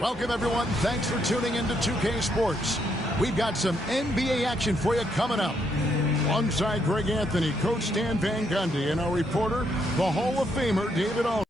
Welcome, everyone. Thanks for tuning into 2K Sports. We've got some NBA action for you coming up. Alongside Greg Anthony, Coach Stan Van Gundy, and our reporter, the Hall of Famer, David Allen.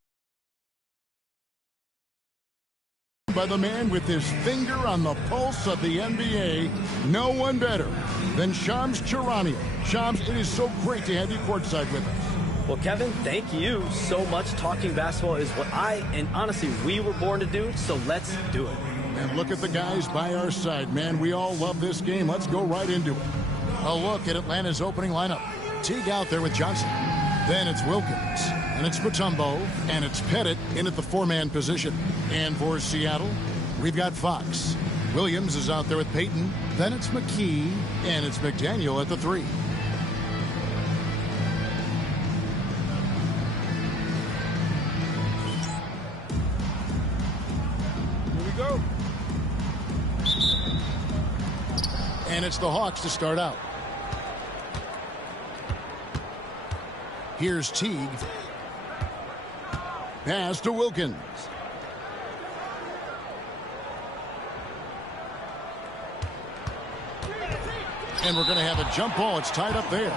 By the man with his finger on the pulse of the NBA, no one better than Shams Charania. Shams, it is so great to have you courtside with us. Well, Kevin, thank you so much. Talking basketball is what and honestly, we were born to do, so let's do it. And look at the guys by our side, man. We all love this game. Let's go right into it. A look at Atlanta's opening lineup. Teague out there with Johnson. Then it's Wilkins. And it's Mutombo. And it's Pettit in at the four-man position. And for Seattle, we've got Fox. Williams is out there with Payton. Then it's McKee. And it's McDaniel at the three. Go. And it's the Hawks to start out. Here's Teague. Pass to Wilkins. And we're going to have a jump ball. It's tied up there.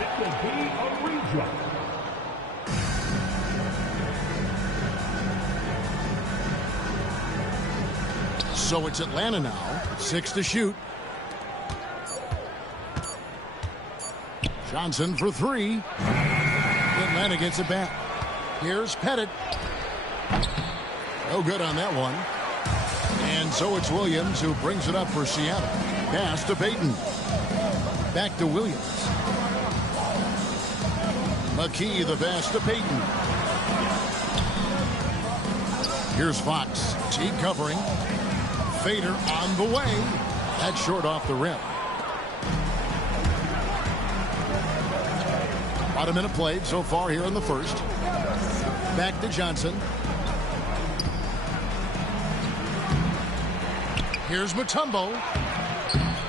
It will be a rejump. So it's Atlanta now. 6 to shoot. Johnson for three. Atlanta gets it back. Here's Pettit. No good on that one. And so it's Williams who brings it up for Seattle. Pass to Payton. Back to Williams. McKee the pass to Payton. Here's Fox. Teague covering. Fader on the way. That's short off the rim. About a minute played so far here in the first. Back to Johnson. Here's Mutombo.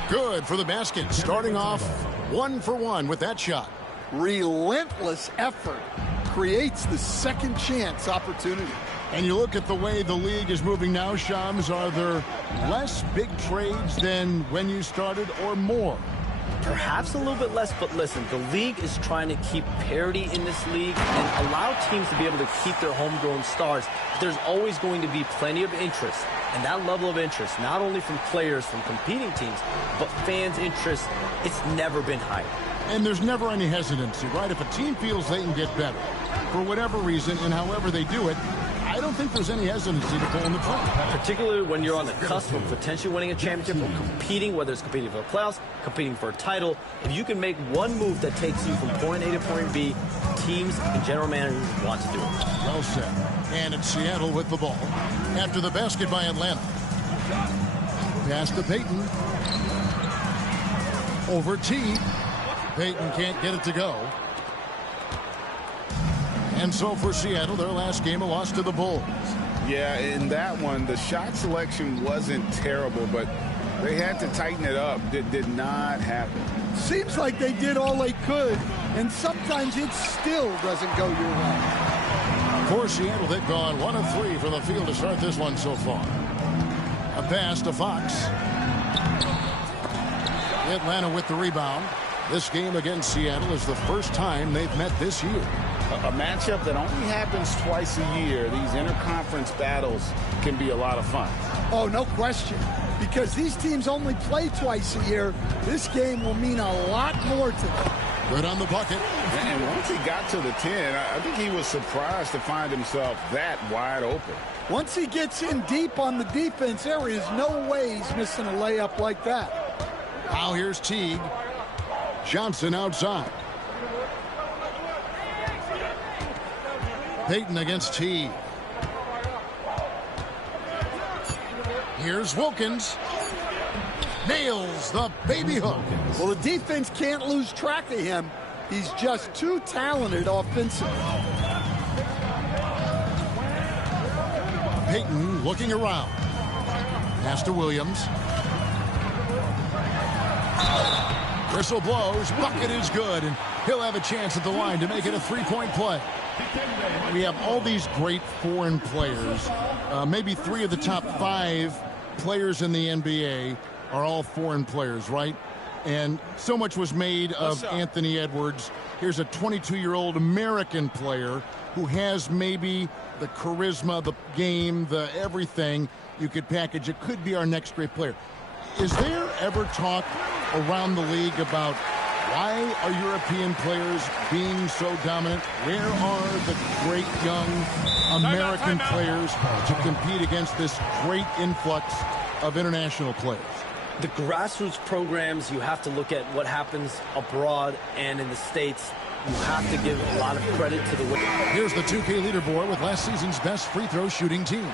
Good for the basket. Starting off 1 for 1 with that shot. Relentless effort creates the second chance opportunity. And you look at the way the league is moving now, Shams, are there less big trades than when you started or more? Perhaps a little bit less, but listen, the league is trying to keep parity in this league and allow teams to be able to keep their homegrown stars. There's always going to be plenty of interest, and that level of interest, not only from players from competing teams, but fans' interest, it's never been higher. And there's never any hesitancy, right? If a team feels they can get better, for whatever reason and however they do it, I don't think there's any hesitancy to pull in the trigger. Particularly when you're on the cusp of potentially winning a championship or competing, whether it's competing for the playoffs, competing for a title. If you can make one move that takes you from point A to point B, teams and general managers want to do it. Well said. And it's Seattle with the ball. After the basket by Atlanta. Pass to Payton. Over Teague. Payton can't get it to go. And so for Seattle, their last game, a loss to the Bulls. Yeah, in that one, the shot selection wasn't terrible, but they had to tighten it up. It did not happen. Seems like they did all they could, and sometimes it still doesn't go your way. For Seattle, they've gone 1 of 3 from the field to start this one so far. A pass to Fox. Atlanta with the rebound. This game against Seattle is the first time they've met this year. A matchup that only happens twice a year. These interconference battles can be a lot of fun. Oh, no question. Because these teams only play twice a year, this game will mean a lot more to them. Good on the bucket. And once he got to the 10, I think he was surprised to find himself that wide open. Once he gets in deep on the defense, there is no way he's missing a layup like that. Now here's Teague. Johnson outside. Payton against Teague. Here's Wilkins. Nails the baby hook. Well, the defense can't lose track of him. He's just too talented offensively. Payton looking around. Pass to Williams. Whistle blows. Bucket is good. And He'll have a chance at the line to make it a three-point play. We have all these great foreign players. Maybe 3 of the top 5 players in the NBA are all foreign players, right? And so much was made of Anthony Edwards. Here's a 22-year-old American player who has maybe the charisma, the game, the everything you could package. It could be our next great player. Is there ever talk around the league about why are European players being so dominant? Where are the great young American players to compete against this great influx of international players? The grassroots programs, you have to look at what happens abroad and in the States. You have to give a lot of credit to the way. Here's the 2K leaderboard with last season's best free throw shooting teams.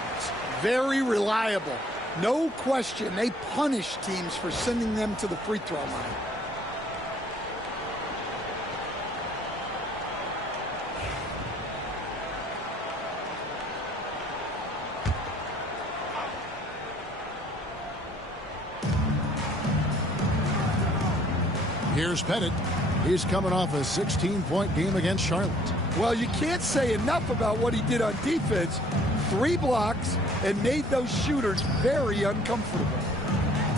Very reliable. No question. They punish teams for sending them to the free throw line. Here's Pettit. He's coming off a 16-point game against Charlotte. Well, you can't say enough about what he did on defense. 3 blocks and made those shooters very uncomfortable.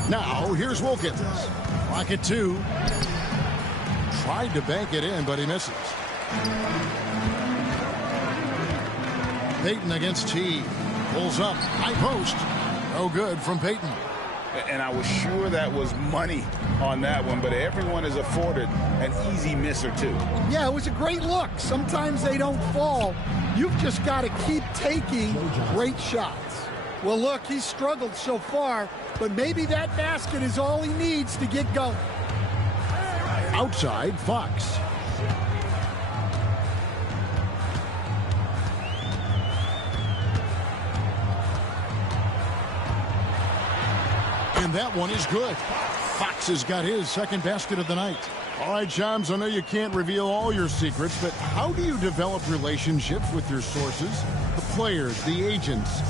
Now, here's Wilkins. Clock at 2. Tried to bank it in, but he misses. Payton against T. Pulls up. High post. No good from Payton. And I was sure that was money on that one, but everyone is afforded an easy miss or two. Yeah, it was a great look. Sometimes they don't fall. You've just got to keep taking great shots. Well, look, he's struggled so far, but maybe that basket is all he needs to get going. Outside, Fox. And that one is good. Fox has got his second basket of the night. All right, Shams, I know you can't reveal all your secrets, but how do you develop relationships with your sources? The players, the agents,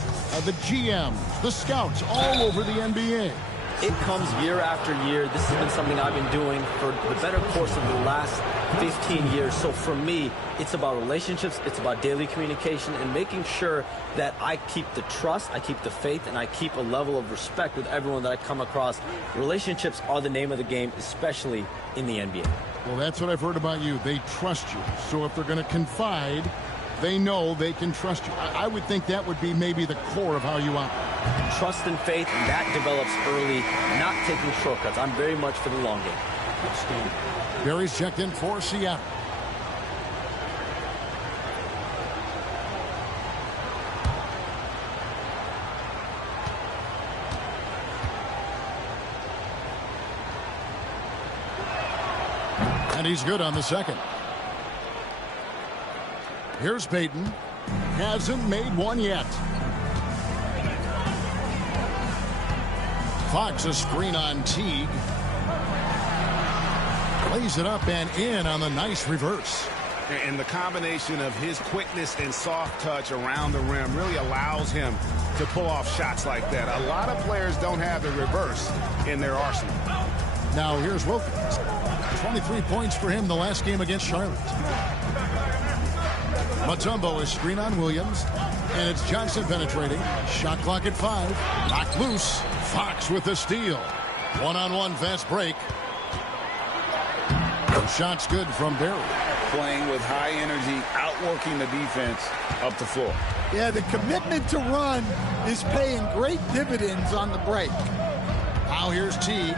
the GMs, the scouts all over the NBA. It comes year after year. This has been something I've been doing for the better course of the last 15 years. So for me, it's about relationships, it's about daily communication, and making sure that I keep the trust, I keep the faith, and I keep a level of respect with everyone that I come across. Relationships are the name of the game, especially in the NBA. Well, that's what I've heard about you. They trust you. So if they're going to confide, they know they can trust you. I would think that would be maybe the core of how you operate. Trust and faith, and that develops early, not taking shortcuts. I'm very much for the long game. Barry's checked in for Seattle. And he's good on the second. Here's Payton. Hasn't made one yet. Fox a screen on Teague. Plays it up and in on the nice reverse. And the combination of his quickness and soft touch around the rim really allows him to pull off shots like that. A lot of players don't have the reverse in their arsenal. Now here's Wilkins. 23 points for him the last game against Charlotte. Mutombo is screen on Williams. And it's Johnson penetrating. Shot clock at 5. Knocked loose. Fox with the steal. One-on-one fast break. The shot's good from Barry. Playing with high energy, outworking the defense up the floor. Yeah, the commitment to run is paying great dividends on the break. Now here's Teague.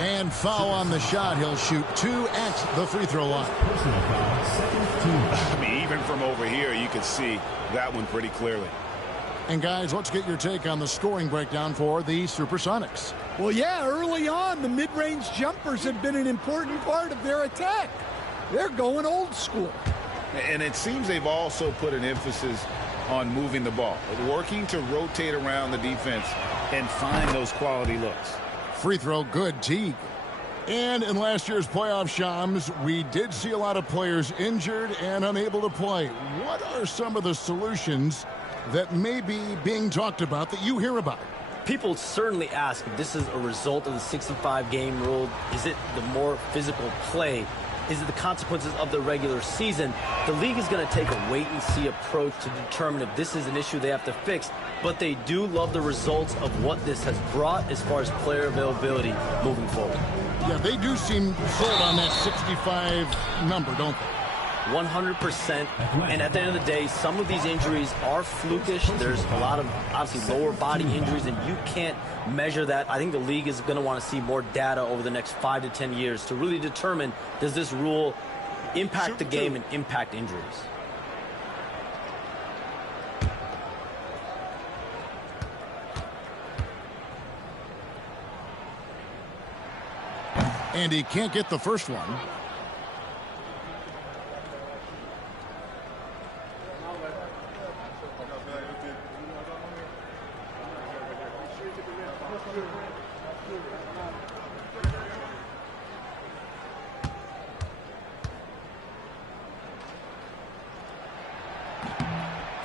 And foul on the shot. He'll shoot 2 at the free throw line. I mean, even from over here, you can see that one pretty clearly. And guys, let's get your take on the scoring breakdown for the SuperSonics. Well, yeah, early on, the mid-range jumpers have been an important part of their attack. They're going old school. And it seems they've also put an emphasis on moving the ball, working to rotate around the defense and find those quality looks. Free throw good, Teague. And in last year's playoff, Shams, we did see a lot of players injured and unable to play. What are some of the solutions that may be being talked about that you hear about? People certainly ask if this is a result of the 65-game rule. Is it the more physical play? Is it the consequences of the regular season? The league is going to take a wait-and-see approach to determine if this is an issue they have to fix, but they do love the results of what this has brought as far as player availability moving forward. Yeah, they do seem sold on that 65 number, don't they? 100%. And at the end of the day, some of these injuries are flukish. There's a lot of, obviously, lower body injuries, and you can't measure that. I think the league is going to want to see more data over the next 5 to 10 years to really determine, does this rule impact the game and impact injuries? And he can't get the first one.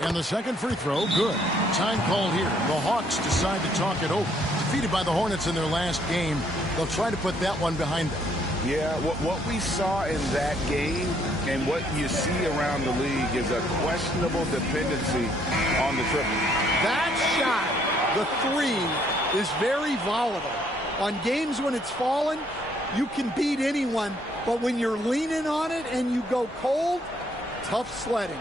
And the second free throw, good. Time call here. The Hawks decide to talk it over. Defeated by the Hornets in their last game, they'll try to put that one behind them. Yeah, what we saw in that game and what you see around the league is a questionable dependency on the triple. That shot, the three, is very volatile. On games when it's fallen, you can beat anyone, but when you're leaning on it and you go cold, tough sledding.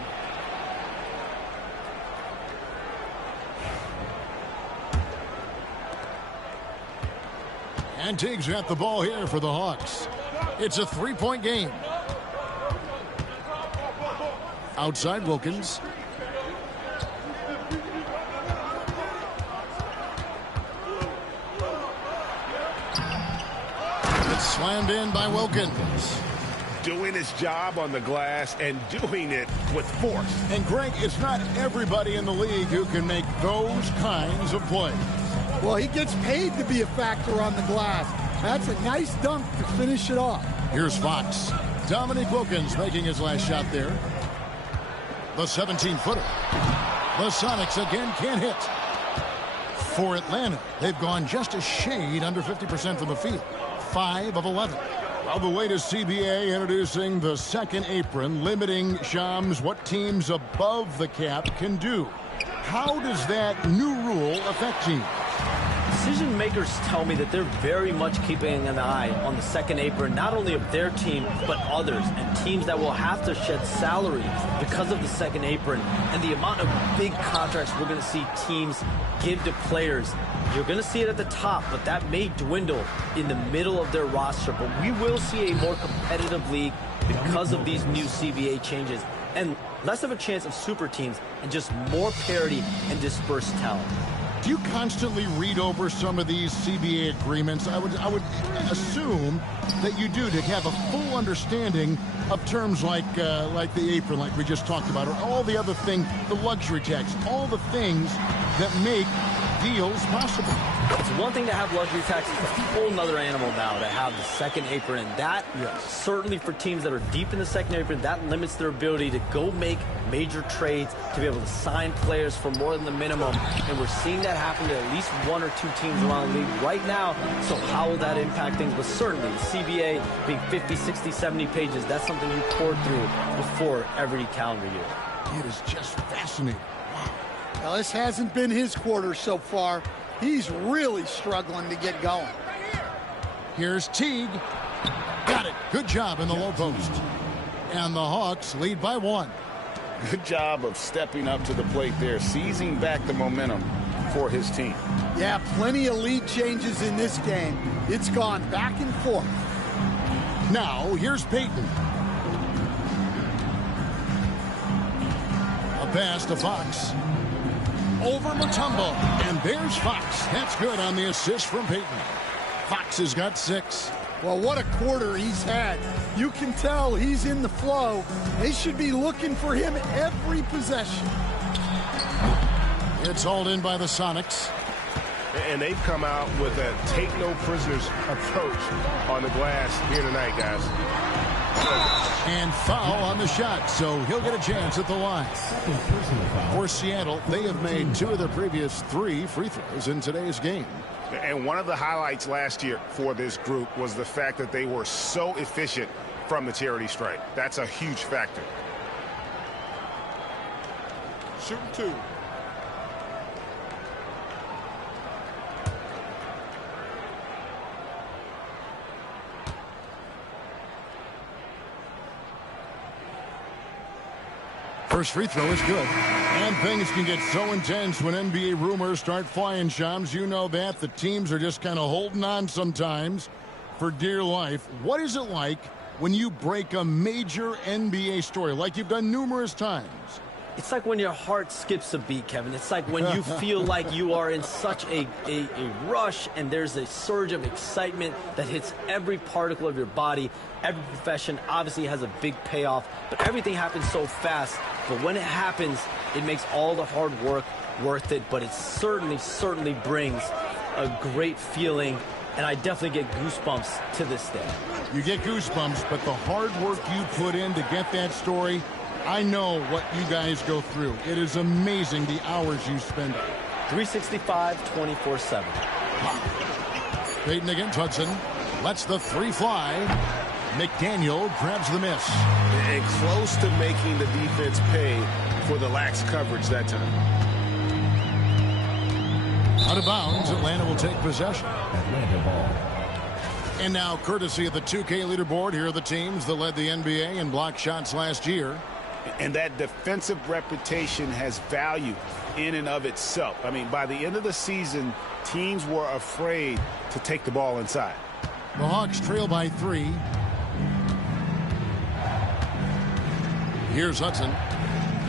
And Teague's got the ball here for the Hawks. It's a three-point game. Outside Wilkins. It's slammed in by Wilkins. Doing his job on the glass and doing it with force. And Greg, it's not everybody in the league who can make those kinds of plays. Well, he gets paid to be a factor on the glass. That's a nice dunk to finish it off. Here's Fox. Dominique Wilkins making his last shot there. The 17-footer. The Sonics again can't hit. For Atlanta, they've gone just a shade under 50% from the field. 5 of 11. Well, the latest CBA introducing the second apron, limiting, Shams, what teams above the cap can do. How does that new rule affect teams? Decision makers tell me that they're very much keeping an eye on the second apron, not only of their team, but others, and teams that will have to shed salary because of the second apron and the amount of big contracts we're going to see teams give to players. You're going to see it at the top, but that may dwindle in the middle of their roster. But we will see a more competitive league because of these new CBA changes, and less of a chance of super teams and just more parity and dispersed talent. Do you constantly read over some of these CBA agreements? I would assume that you do, to have a full understanding of terms like the apron, like we just talked about, or all the other things, the luxury tax, all the things that make deals possible. It's one thing to have luxury tax. It's a whole nother animal now to have the second apron. And that, certainly for teams that are deep in the second apron, that limits their ability to go make major trades, to be able to sign players for more than the minimum. And we're seeing that happen to at least one or two teams around the league right now. So how will that impact things? But certainly, the CBA being 50, 60, 70 pages, that's something you pour through before every calendar year. It is just fascinating. Now, this hasn't been his quarter so far. He's really struggling to get going. Here's Teague. Got it. Good job in the low post. And the Hawks lead by 1. Good job of stepping up to the plate there, seizing back the momentum for his team. Yeah, plenty of lead changes in this game. It's gone back and forth. Now, here's Payton. A pass to Fox. Over Mutombo. And there's Fox. That's good on the assist from Payton. Fox has got 6. Well, what a quarter he's had. You can tell he's in the flow. They should be looking for him every possession. It's hauled in by the Sonics. And they've come out with a take-no-prisoners approach on the glass here tonight, guys. And foul on the shot, so he'll get a chance at the line. For Seattle, they have made 2 of their previous 3 free throws in today's game. And one of the highlights last year for this group was the fact that they were so efficient from the charity stripe. That's a huge factor. Shooting 2. First free throw is good. And things can get so intense when NBA rumors start flying, Shams. You know that. The teams are just kind of holding on sometimes for dear life. What is it like when you break a major NBA story like you've done numerous times? It's like when your heart skips a beat, Kevin. It's like when you feel like you are in such a rush and there's a surge of excitement that hits every particle of your body. Every profession obviously has a big payoff, but everything happens so fast. But when it happens, it makes all the hard work worth it. But it certainly brings a great feeling, and I definitely get goosebumps to this day. You get goosebumps, but the hard work you put in to get that story, I know what you guys go through. It is amazing the hours you spend. 365, 24/7. Payton against Hudson. Lets the 3 fly. McDaniel grabs the miss. And close to making the defense pay for the lax coverage that time. Out of bounds, Atlanta will take possession. Atlanta ball. And now, courtesy of the 2K leaderboard, here are the teams that led the NBA in block shots last year. And that defensive reputation has value in and of itself. I mean, by the end of the season, teams were afraid to take the ball inside. The Hawks trail by 3. Here's Hudson.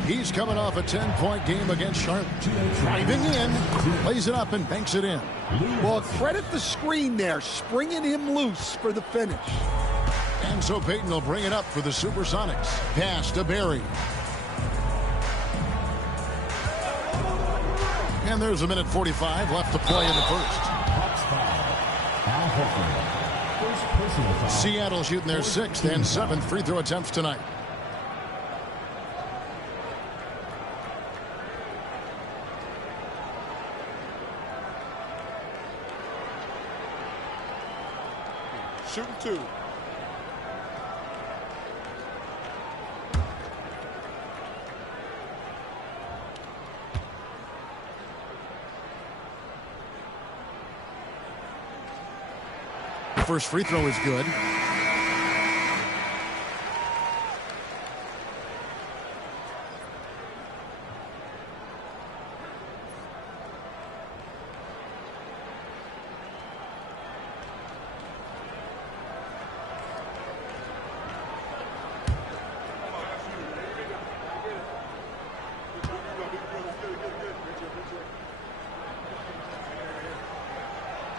He's coming off a 10-point game against Charlotte. Driving in, plays it up and banks it in. Well, credit the screen there, springing him loose for the finish. And so Payton will bring it up for the SuperSonics. Pass to Barry. And there's a minute 45 left to play in the first. Seattle shooting their 6th and 7th free throw attempts tonight. Shooting 2. First free throw is good.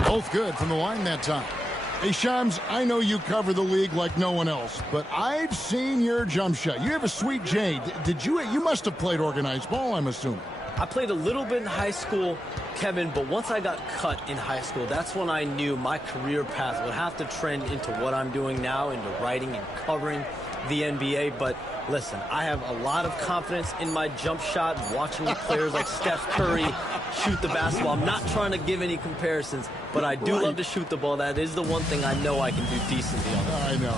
Both good from the line that time. Hey, Shams, I know you cover the league like no one else, but I've seen your jump shot. You have a sweet J. You must have played organized ball, I'm assuming. I played a little bit in high school, Kevin, but once I got cut in high school, that's when I knew my career path would have to trend into what I'm doing now, into writing and covering the NBA. But listen, I have a lot of confidence in my jump shot, watching players like Steph Curry shoot the basketball. I'm not trying to give any comparisons, but I do love to shoot the ball. That is the one thing I know I can do decently on. I know.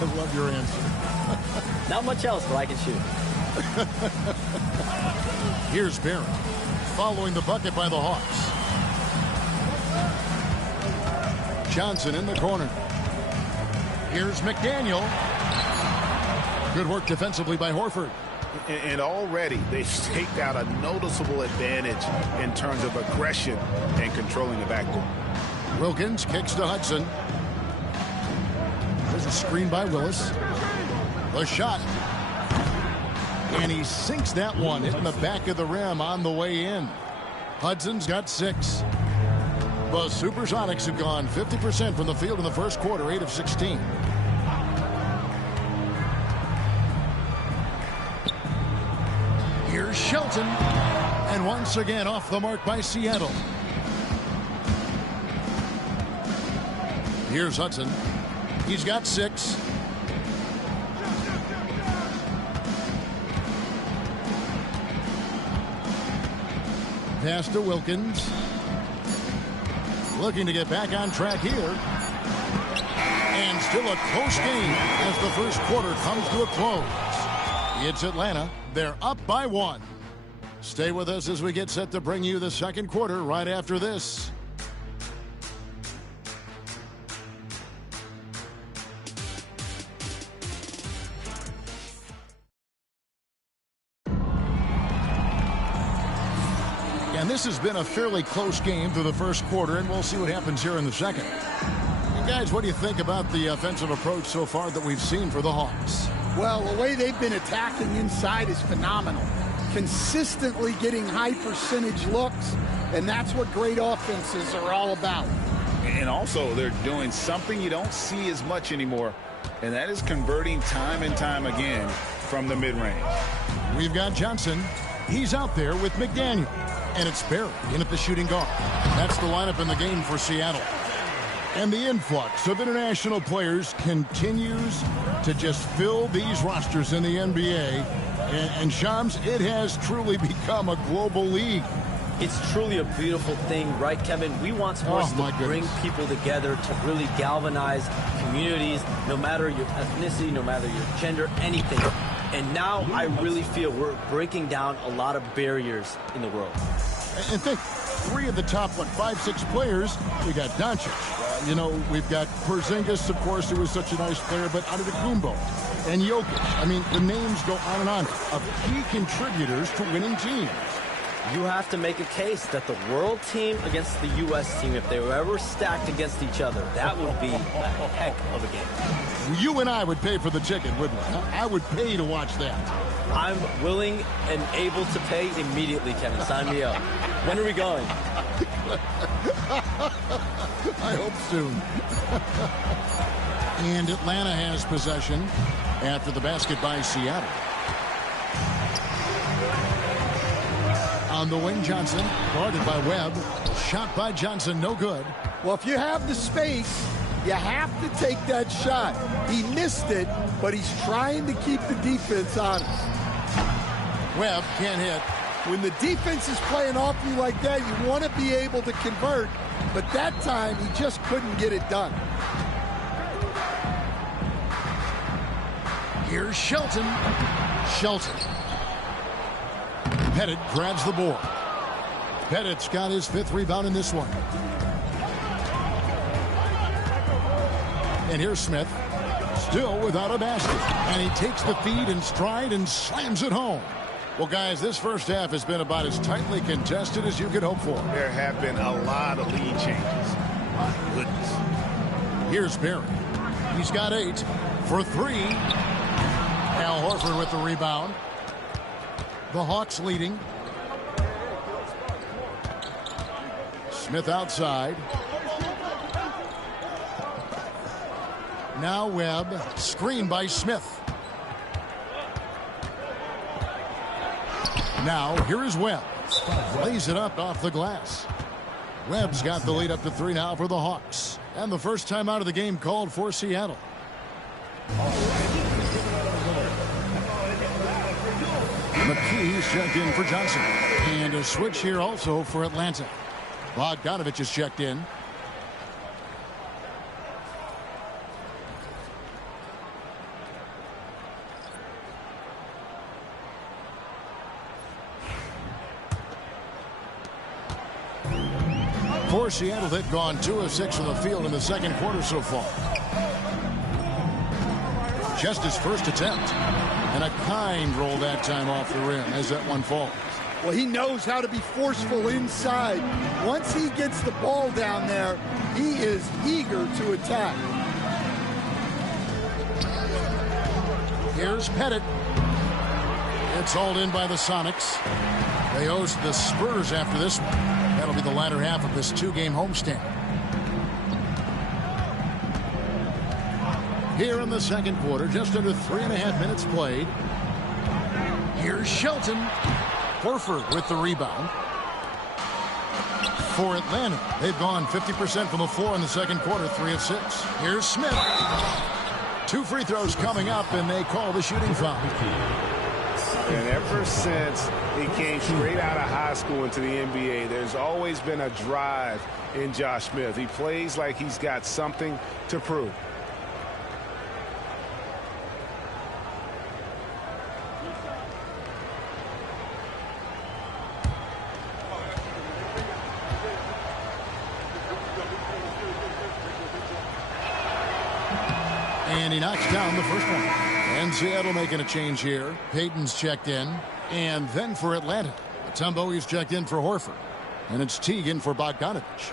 I love your answer. Not much else, but I can shoot. Here's Barry, following the bucket by the Hawks. Johnson in the corner. Here's McDaniel. Good work defensively by Horford. And already they've staked out a noticeable advantage in terms of aggression and controlling the backcourt. Wilkins kicks to Hudson. There's a screen by Willis. The shot. And he sinks that one, hitting the back of the rim on the way in. Hudson's got 6. The SuperSonics have gone 50% from the field in the first quarter, 8 of 16. Here's Shelton. And once again off the mark by Seattle. Here's Hudson. He's got 6. pass to Wilkins. Looking to get back on track here. And still a close game as the first quarter comes to a close. It's Atlanta. They're up by 1. Stay with us as we get set to bring you the second quarter right after this. And this has been a fairly close game through the first quarter, and we'll see what happens here in the second. And guys, what do you think about the offensive approach so far that we've seen for the Hawks? Well, the way they've been attacking inside is phenomenal. Consistently getting high percentage looks, and that's what great offenses are all about. And also, they're doing something you don't see as much anymore, and that is converting time and time again from the mid-range. We've got Johnson. He's out there with McDaniel. And it's Barry in at the shooting guard. That's the lineup in the game for Seattle. And the influx of international players continues to just fill these rosters in the NBA. And Shams, it has truly become a global league. It's truly a beautiful thing, right, Kevin? We want sports to bring people together, to really galvanize communities, no matter your ethnicity, no matter your gender, anything. And now I really feel we're breaking down a lot of barriers in the world. And think, 3 of the top, 5-6 players, we got Doncic. We've got Porzingis, of course, who was such a nice player, but Antetokounmpo and Jokic. I mean, the names go on of key contributors to winning teams. You have to make a case that the world team against the U.S. team, if they were ever stacked against each other, that would be a heck of a game. You and I would pay for the ticket, wouldn't we? I would pay to watch that. I'm willing and able to pay immediately, Kevin. Sign me up. When are we going? I hope soon. And Atlanta has possession after the basket by Seattle. On the wing, Johnson, guarded by Webb. Shot by Johnson, no good. Well, if you have the space, you have to take that shot. He missed it, but he's trying to keep the defense honest. Webb can't hit. When the defense is playing off you like that, you want to be able to convert, but that time he just couldn't get it done. Here's Shelton. Pettit grabs the board. Pettit's got his 5th rebound in this one. And here's Smith, still without a basket. And he takes the feed in stride and slams it home. Well, guys, this first half has been about as tightly contested as you could hope for. There have been a lot of lead changes. My goodness. Here's Barry. He's got 8 for 3. Al Horford with the rebound. The Hawks leading. Smith outside. Now Webb, screen by Smith. Now here is Webb. Lays it up off the glass. Webb's got the lead up to 3 now for the Hawks. And the first time out of the game called for Seattle. McKee's checked in for Johnson. And a switch here also for Atlanta. Bogdanovich is checked in. For Seattle, they've gone 2 of 6 from the field in the second quarter so far. Just his first attempt. And a kind roll that time off the rim as that one falls. Well, he knows how to be forceful inside. Once he gets the ball down there, he is eager to attack. Here's Pettit. It's hauled in by the Sonics. They host the Spurs after this one. That'll be the latter half of this 2-game homestand. Here in the second quarter, just under 3.5 minutes played. Here's Shelton. Horford with the rebound. For Atlanta, they've gone 50% from the floor in the second quarter, 3 of 6. Here's Smith. 2 free throws coming up, and they call the shooting foul. And ever since he came straight out of high school into the NBA, there's always been a drive in Josh Smith. He plays like he's got something to prove. And he knocks down the first one. And Seattle making a change here. Payton's checked in. And then for Atlanta, Mutombo, he's checked in for Horford. And it's Teague in for Bogdanovich.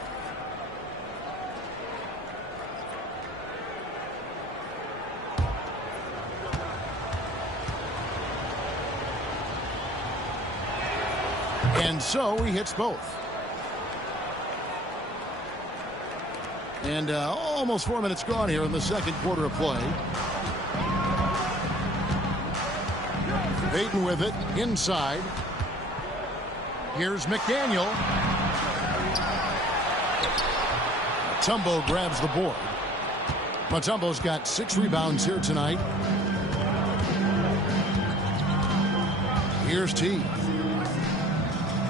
And so he hits both. And almost 4 minutes gone here in the second quarter of play. Payton with it inside. Here's McDaniel. Mutombo grabs the board. Mutombo's got 6 rebounds here tonight. Here's Teague.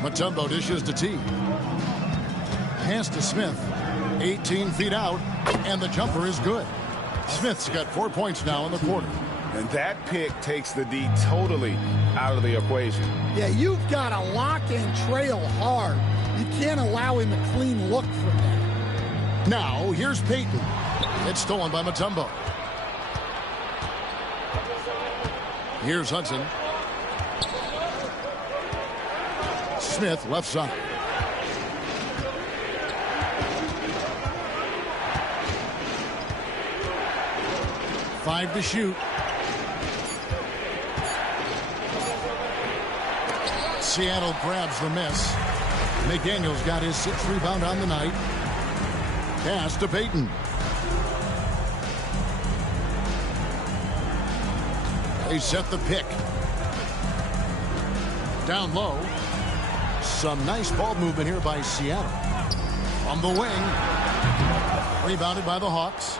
Mutombo dishes to Teague. Pass to Smith. 18 feet out, and the jumper is good. Smith's got 4 points now in the quarter. And that pick takes the D totally out of the equation. Yeah, you've got to lock and trail hard. You can't allow him a clean look from that. Now, here's Payton. It's stolen by Mutombo. Here's Hudson. Smith left side. 5 to shoot. Seattle grabs the miss. McDaniel's got his 6th rebound on the night. Pass to Payton. They set the pick. Down low. Some nice ball movement here by Seattle. On the wing. Rebounded by the Hawks.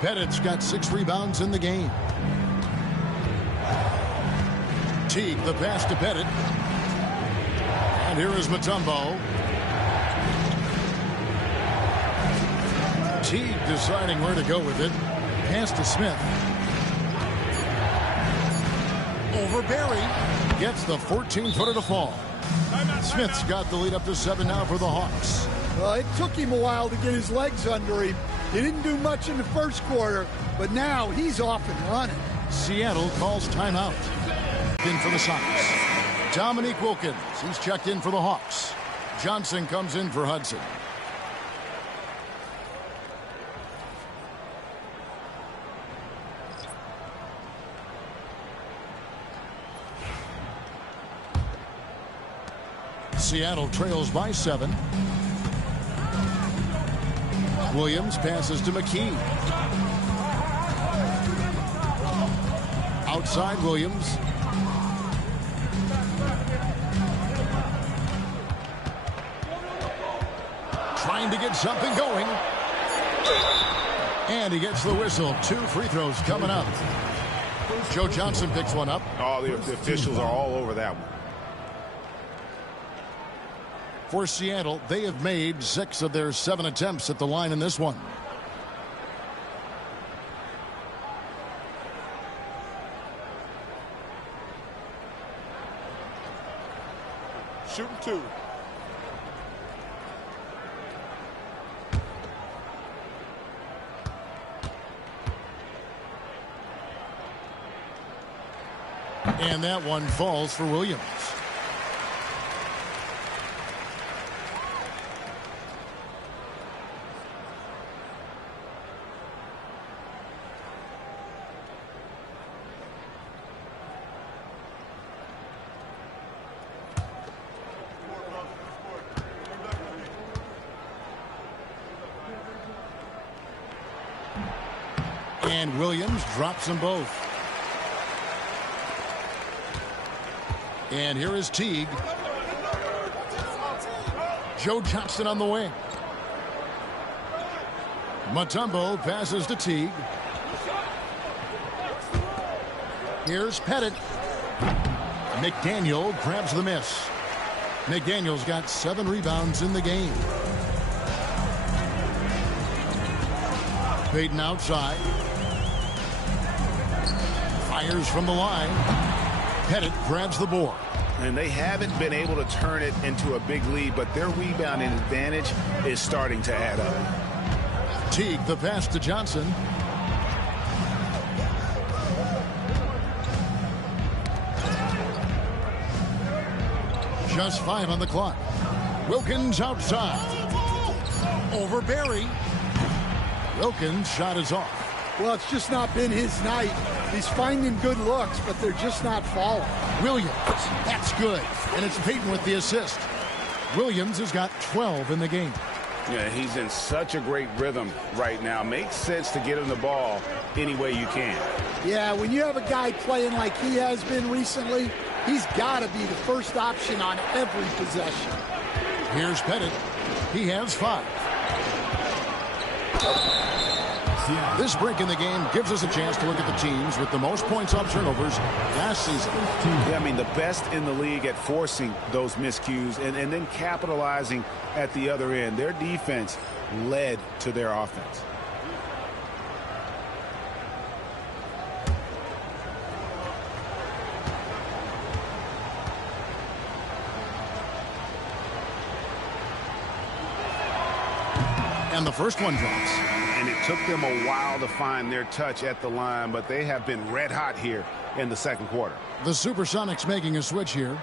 Pettit's got 6 rebounds in the game. Teague, the pass to Pettit. And here is Mutombo. Teague deciding where to go with it. Pass to Smith. Over Barry. Gets the 14-footer to fall. Smith's got the lead up to 7 now for the Hawks. Well, it took him a while to get his legs under him. He didn't do much in the first quarter, but now he's off and running. Seattle calls timeout. In for the Sonics. Dominique Wilkins, he's checked in for the Hawks. Johnson comes in for Hudson. Seattle trails by 7. Williams passes to McKee. Outside Williams. Trying to get something going. And he gets the whistle. 2 free throws coming up. Joe Johnson picks one up. Oh, the officials are all over that one. For Seattle, they have made 6 of their 7 attempts at the line in this one. Shooting 2. And that one falls for Williams. And Williams drops them both. And here is Teague. Joe Johnson on the wing. Mutombo passes to Teague. Here's Pettit. McDaniel grabs the miss. McDaniel's got 7 rebounds in the game. Payton outside. Fires from the line. Pettit grabs the board. And they haven't been able to turn it into a big lead, but their rebounding advantage is starting to add up. Teague the pass to Johnson. Just 5 on the clock. Wilkins outside. Over Barry. Wilkins' shot is off. Well, it's just not been his night. He's finding good looks, but they're just not falling. Williams, that's good. And it's Payton with the assist. Williams has got 12 in the game. Yeah, he's in such a great rhythm right now. Makes sense to get him the ball any way you can. Yeah, when you have a guy playing like he has been recently, he's got to be the first option on every possession. Here's Pettit. He has 5. This break in the game gives us a chance to look at the teams with the most points off turnovers last season. Yeah, I mean, the best in the league at forcing those miscues and then capitalizing at the other end. Their defense led to their offense. And the first one drops. And it took them a while to find their touch at the line, but they have been red hot here in the second quarter. The SuperSonics making a switch here.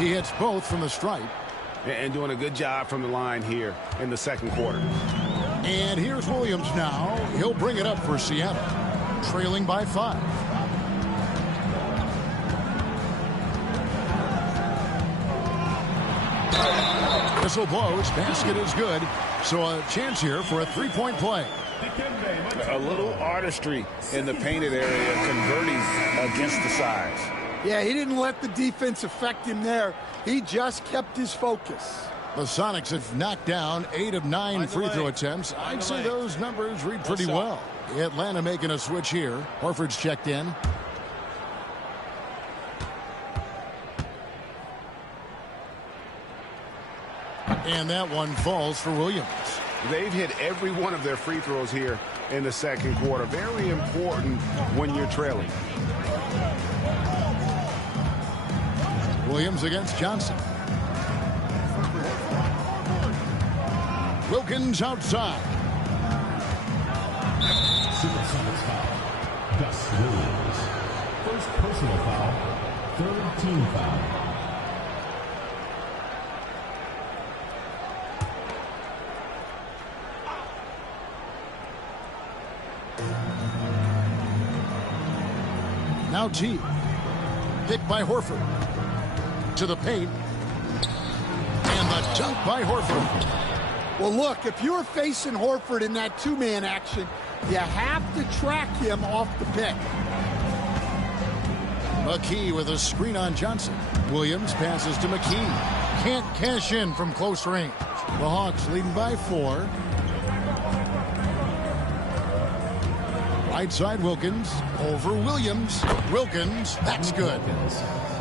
He hits both from the stripe. And doing a good job from the line here in the second quarter. And here's Williams now. He'll bring it up for Seattle, trailing by 5. Whistle blows. Basket is good. So a chance here for a 3-point play. A little artistry in the painted area, converting against the size. Yeah, he didn't let the defense affect him there. He just kept his focus. The Sonics have knocked down 8 of 9 free throw attempts. I'd say those numbers read pretty well. Atlanta making a switch here. Horford's checked in. And that one falls for Williams. They've hit every one of their free throws here in the second quarter. Very important when you're trailing. Williams against Johnson. Wilkins outside. SuperSonics foul. Gus Williams. First personal foul. Third team foul. Now T. Picked by Horford. To the paint. And the dunk by Horford. Well, look, if you're facing Horford in that 2-man action, you have to track him off the pick. McKee with a screen on Johnson. Williams passes to McKee. Can't cash in from close range. The Hawks leading by 4. Right side Wilkins. Over Williams. Wilkins. That's good.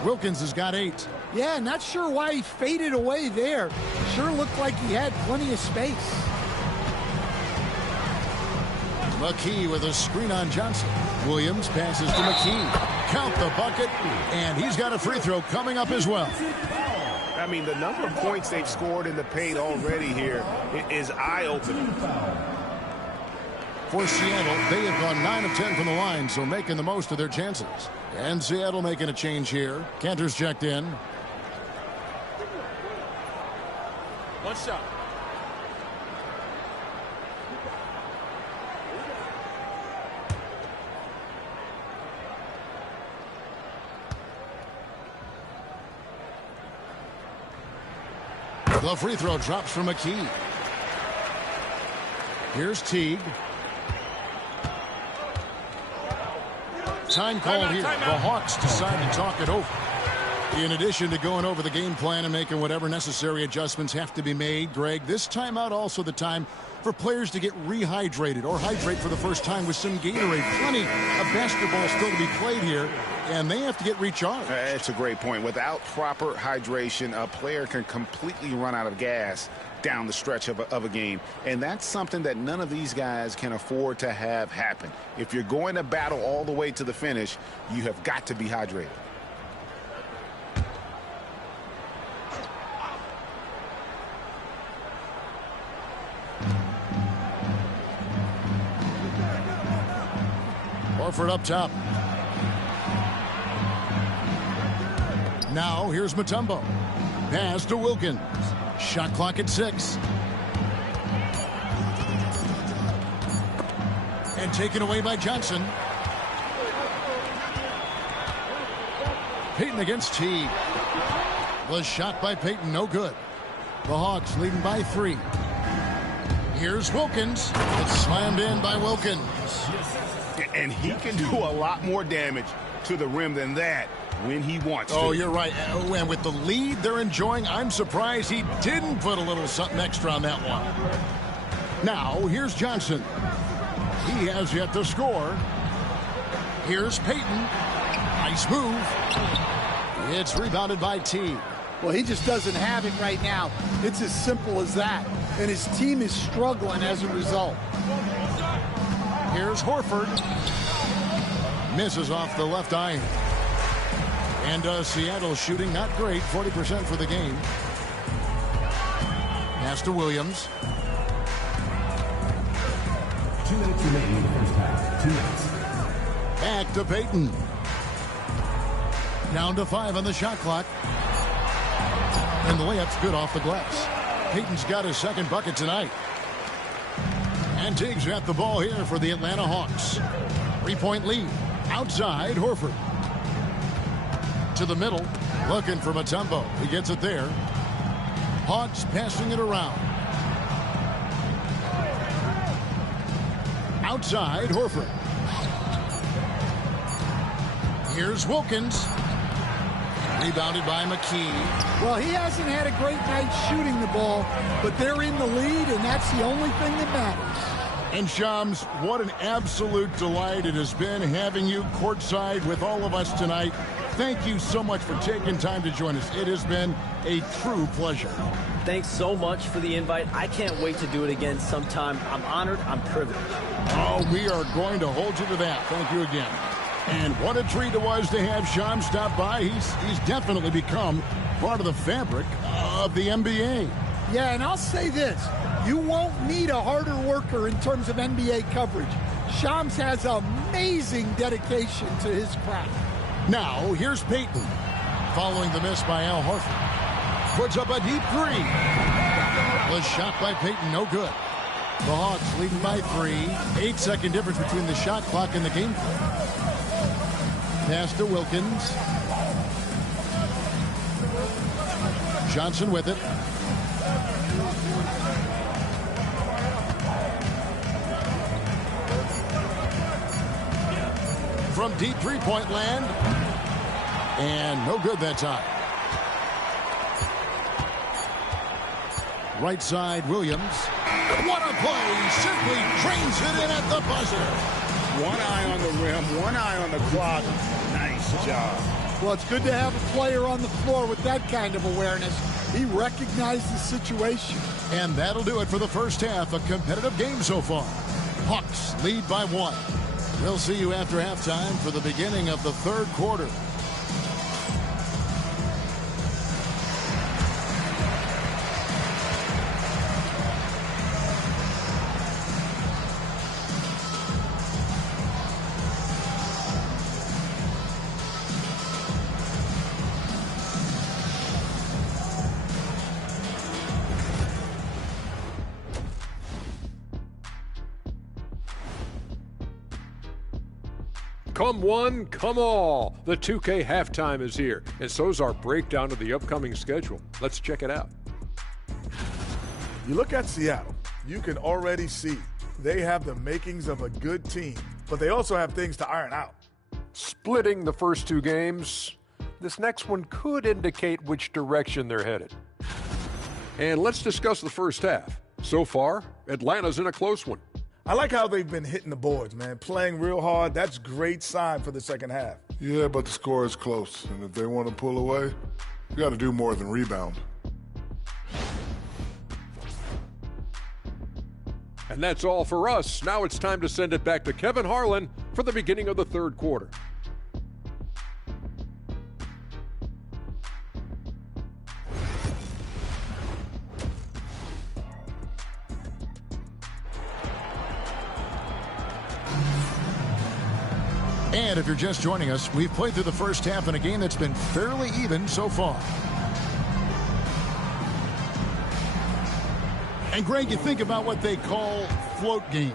Wilkins has got 8. Yeah, not sure why he faded away there. Sure looked like he had plenty of space. McKee with a screen on Johnson. Williams passes to McKee. Count the bucket, and he's got a free throw coming up as well. I mean, the number of points they've scored in the paint already here is eye-opening. For Seattle, they have gone 9 of 10 from the line, so making the most of their chances. And Seattle making a change here. Cantor's checked in. One shot. The free throw drops from McKee. Here's Teague. time called here. The Hawks decide to talk it over. In addition to going over the game plan and making whatever necessary adjustments have to be made, Greg, this timeout also the time for players to get rehydrated or hydrate for the first time with some Gatorade. Plenty of basketball still to be played here, and they have to get recharged. That's a great point. Without proper hydration, a player can completely run out of gas down the stretch of a game, and that's something that none of these guys can afford to have happen. If you're going to battle all the way to the finish, you have got to be hydrated. Horford up top. Now here's Mutombo. Pass to Wilkins. Shot clock at 6. And taken away by Johnson. Payton against Teague. The shot by Payton, no good. The Hawks leading by 3. Here's Wilkins. It's slammed in by Wilkins. And he can do a lot more damage to the rim than that when he wants to. Oh, you're right. And with the lead they're enjoying, I'm surprised he didn't put a little something extra on that one. Now, here's Johnson. He has yet to score. Here's Payton. Nice move. It's rebounded by Teague. Well, he just doesn't have it right now. It's as simple as that. And his team is struggling as a result. Here's Horford. Misses off the left eye. And Seattle shooting not great, 40% for the game. Pass to Williams. 2 minutes remaining in the first half. 2 minutes. Back to Payton. Down to 5 on the shot clock. And the layup's good off the glass. Payton's got his second bucket tonight. And Teague's got the ball here for the Atlanta Hawks. 3-point lead. Outside, Horford. To the middle, looking for Mutombo. He gets it there. Hawks passing it around. Outside, Horford. Here's Wilkins. Rebounded by McKee. Well, he hasn't had a great night shooting the ball, but they're in the lead, and that's the only thing that matters. And Shams, what an absolute delight it has been having you courtside with all of us tonight. Thank you so much for taking time to join us. It has been a true pleasure. Thanks so much for the invite. I can't wait to do it again sometime. I'm honored. I'm privileged. Oh, we are going to hold you to that. Thank you again. And what a treat it was to have Shams stop by. He's definitely become part of the fabric of the NBA. Yeah, and I'll say this. You won't need a harder worker in terms of NBA coverage. Shams has amazing dedication to his craft. Now, here's Payton. Following the miss by Al Horford. Puts up a deep 3. The shot by Payton, no good. The Hawks leading by 3. 8-second difference between the shot clock and the game clock. Pass to Wilkins. Johnson with it. From deep three-point land. And no good that time. Right side, Williams. What a play! Simply drains it in at the buzzer. One eye on the rim, one eye on the clock. Nice job. Well, it's good to have a player on the floor with that kind of awareness. He recognized the situation. And that'll do it for the first half. A competitive game so far. Hawks lead by 1. We'll see you after halftime for the beginning of the third quarter. Come one, come all. The 2K halftime is here, and so's our breakdown of the upcoming schedule. Let's check it out. You look at Seattle, you can already see they have the makings of a good team, but they also have things to iron out. Splitting the first two games, this next one could indicate which direction they're headed. And let's discuss the first half. So far, Atlanta's in a close one. I like how they've been hitting the boards, man. Playing real hard. That's great sign for the second half. Yeah, but the score is close. And if they want to pull away, you got to do more than rebound. And that's all for us. Now it's time to send it back to Kevin Harlan for the beginning of the third quarter. And if you're just joining us, we've played through the first half in a game that's been fairly even so far. And Greg, you think about what they call float game.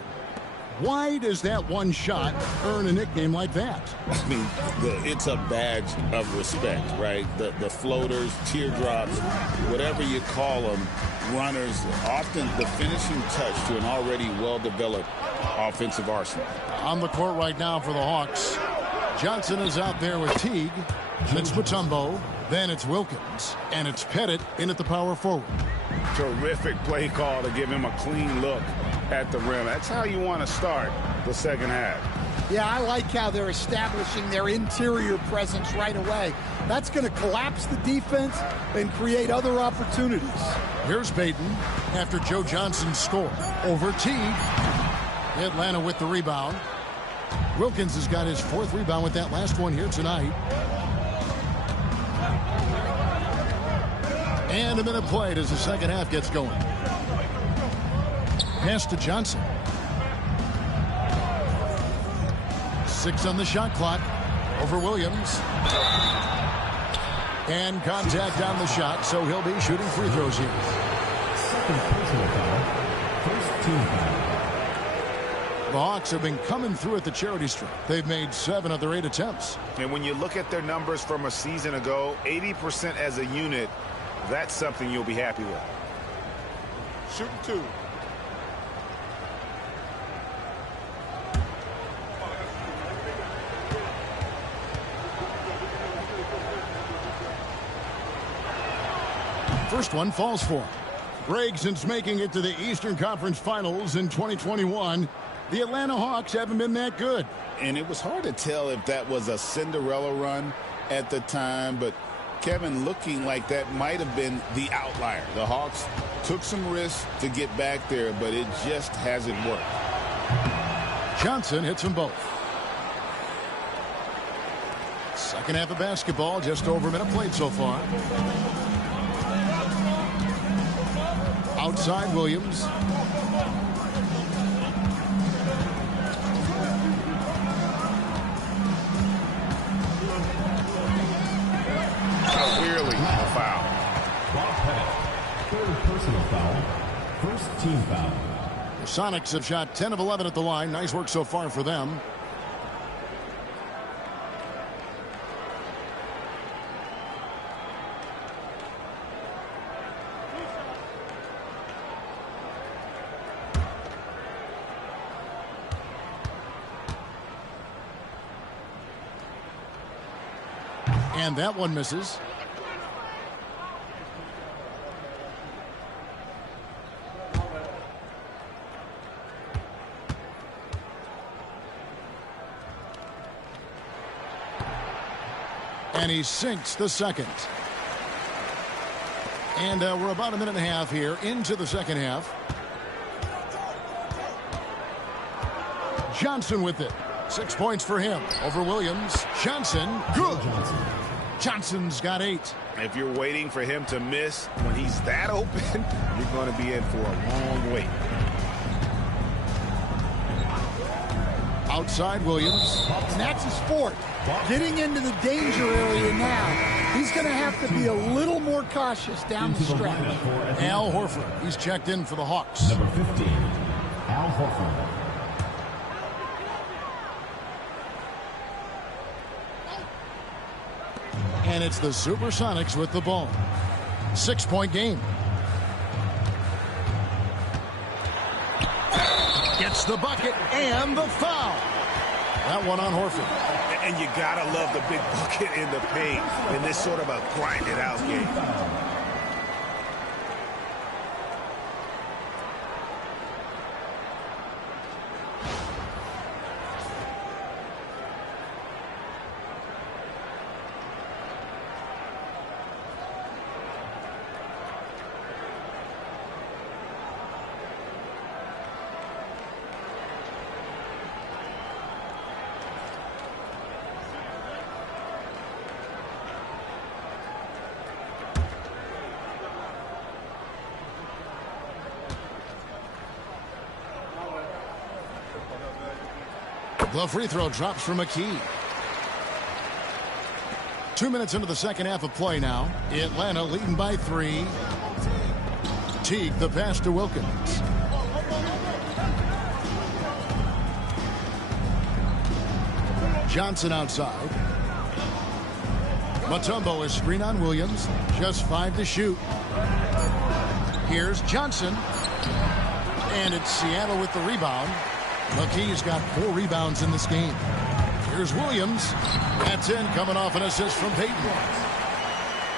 Why does that one shot earn a nickname like that? I mean, it's a badge of respect, right? The floaters, teardrops, whatever you call them, runners, often the finishing touch to an already well-developed offensive arsenal. On the court right now for the Hawks. Johnson is out there with Teague. And it's Mutombo. Then it's Wilkins. And it's Pettit in at the power forward. Terrific play call to give him a clean look at the rim. That's how you want to start the second half. Yeah, I like how they're establishing their interior presence right away. That's going to collapse the defense and create other opportunities. Here's Payton after Joe Johnson's score over Teague. Atlanta with the rebound. Wilkins has got his fourth rebound with that last one here tonight. And a minute played as the second half gets going. Pass to Johnson. 6 on the shot clock. Over Williams. And contact on the shot, so he'll be shooting free throws here. Second personal foul. First team foul. The Hawks have been coming through at the charity stripe. They've made 7 of their 8 attempts. And when you look at their numbers from a season ago, 80% as a unit, that's something you'll be happy with. Shooting 2. First one falls for him. Greg, since making it to the Eastern Conference Finals in 2021, the Atlanta Hawks haven't been that good. And it was hard to tell if that was a Cinderella run at the time, but Kevin, looking like that might have been the outlier. The Hawks took some risks to get back there, but it just hasn't worked. Johnson hits them both. Second half of basketball, just over a minute played so far. Outside Williams. Clearly a foul. Bob Pettit. Third personal foul. First team foul. The Sonics have shot 10 of 11 at the line. Nice work so far for them. And that one misses. And he sinks the second. And we're about a minute and a half here into the second half. Johnson with it. 6 points for him over Williams. Johnson, good. Johnson's got 8. If you're waiting for him to miss when he's that open, you're going to be in for a long wait. Outside Williams. And that's his fourth. Getting into the danger area now. He's going to have to be a little more cautious down the stretch. Al Horford. He's checked in for the Hawks. Number 15, Al Horford. And it's the SuperSonics with the ball. 6-point game. Gets the bucket and the foul. That one on Horford. And you got to love the big bucket in the paint in this sort of a grind-it-out game. The free throw drops from McKee. 2 minutes into the second half of play now. Atlanta leading by 3. Teague, the pass to Wilkins. Johnson outside. Mutombo is screen on Williams. Just 5 to shoot. Here's Johnson. And it's Seattle with the rebound. McKee's got 4 rebounds in this game. Here's Williams. That's in, coming off an assist from Payton.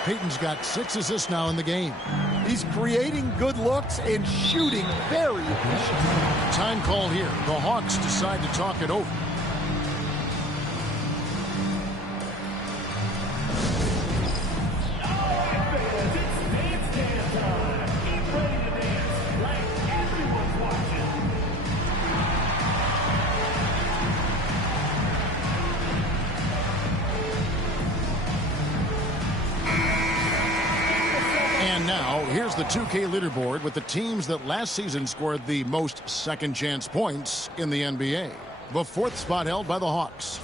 Payton's got 6 assists now in the game. He's creating good looks and shooting very efficient. Time call here. The Hawks decide to talk it over. Here's the 2K leaderboard with the teams that last season scored the most second-chance points in the NBA. The 4th spot held by the Hawks.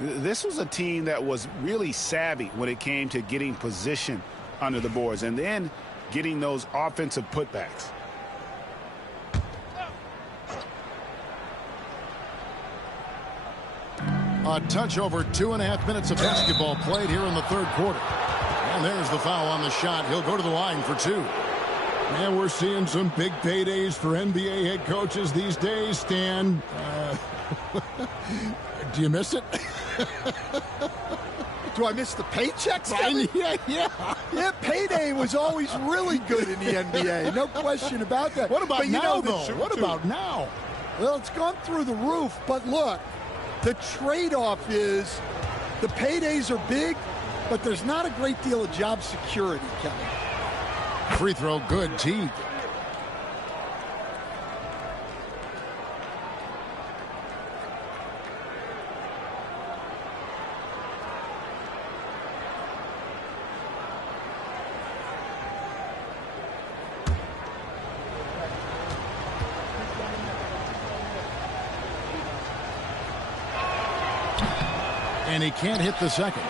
This was a team that was really savvy when it came to getting position under the boards and then getting those offensive putbacks. A touch over 2.5 minutes of basketball played here in the third quarter. And there's the foul on the shot. He'll go to the line for 2. And we're seeing some big paydays for NBA head coaches these days, Stan. Do you miss it? Do I miss the paychecks, Kevin? Yeah, payday was always really good in the NBA. No question about that. What about now, though? What about now? Well, it's gone through the roof. But look, the trade-off is the paydays are big, but there's not a great deal of job security, Kevin. Free throw good, Teague. And he can't hit the second.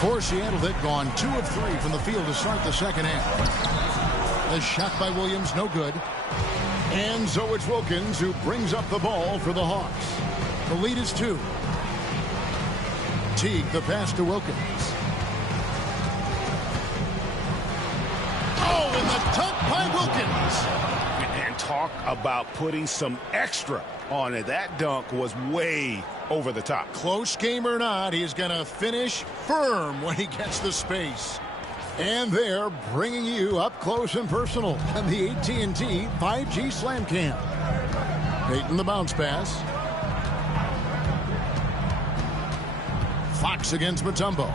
For Seattle, they've gone 2 of 3 from the field to start the second half. The shot by Williams, no good. And so it's Wilkins who brings up the ball for the Hawks. The lead is 2. Teague, the pass to Wilkins. Oh, and the dunk by Wilkins. And talk about putting some extra on it. That dunk was way over the top. Close game or not, he's going to finish firm when he gets the space. And they're bringing you up close and personal on the AT&T 5G Slam Cam. Payton the bounce pass. Fox against Mutombo.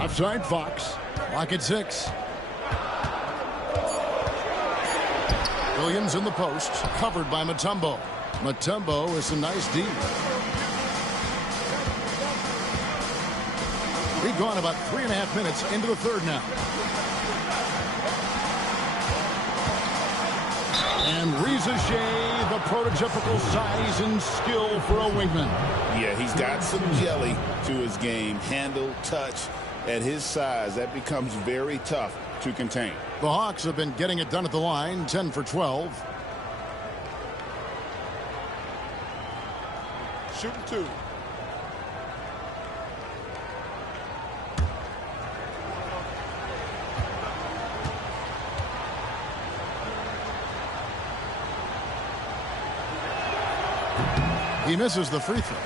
Offside Fox. Lock at 6. Williams in the post, covered by Mutombo. Mutombo is a nice D. We've gone about 3.5 minutes into the third now. And Reza Shea, the prototypical size and skill for a wingman. Yeah, he's got some jelly to his game. Handle, touch. At his size, that becomes very tough to contain. The Hawks have been getting it done at the line, 10 for 12. Shooting 2. He misses the free throw.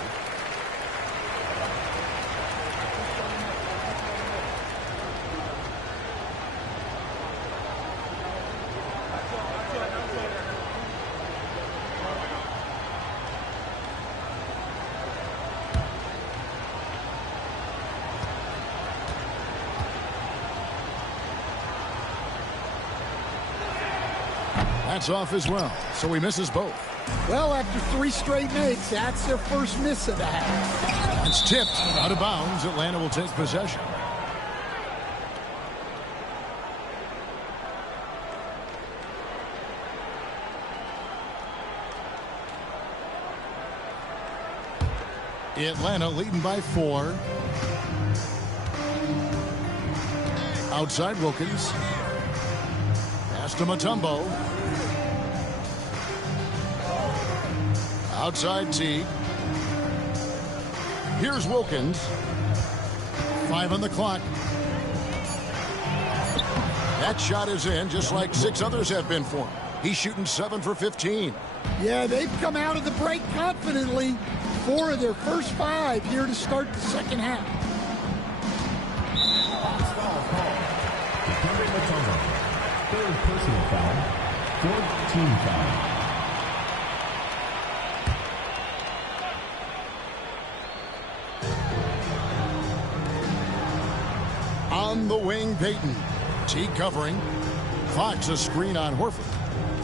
That's off as well, so he misses both. Well, after 3 straight makes, that's their first miss of the half. It's tipped out of bounds. Atlanta will take possession. Atlanta leading by 4. Outside Wilkins. Pass to Mutombo. Outside Teague. Here's Wilkins. 5 on the clock. That shot is in, just like 6 others have been for him. He's shooting 7 for 15. Yeah, they've come out of the break confidently. 4 of their first 5 here to start the second half. Third personal foul. 4th team foul. On the wing, Payton. Teague covering. Fox a screen on Horford.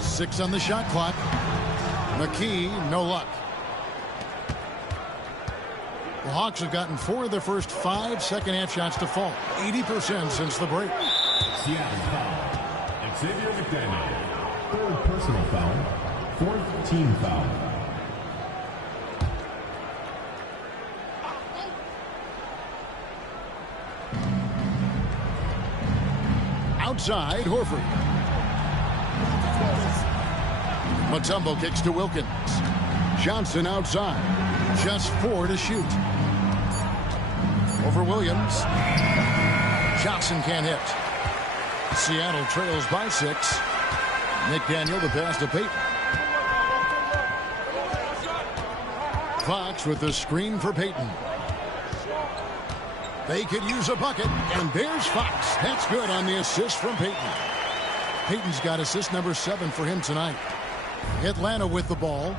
6 on the shot clock. McKee, no luck. The Hawks have gotten 4 of their first 5 second-half shots to fall. 80% since the break. Seattle foul. Xavier McDaniel. Third personal foul. 4th team foul. Outside, Horford. Mutombo kicks to Wilkins. Johnson outside. Just 4 to shoot. Over Williams. Johnson can't hit. Seattle trails by 6. McDaniel the pass to Payton. Fox with the screen for Payton. They could use a bucket, and there's Fox. That's good on the assist from Payton. Payton's got assist number 7 for him tonight. Atlanta with the ball.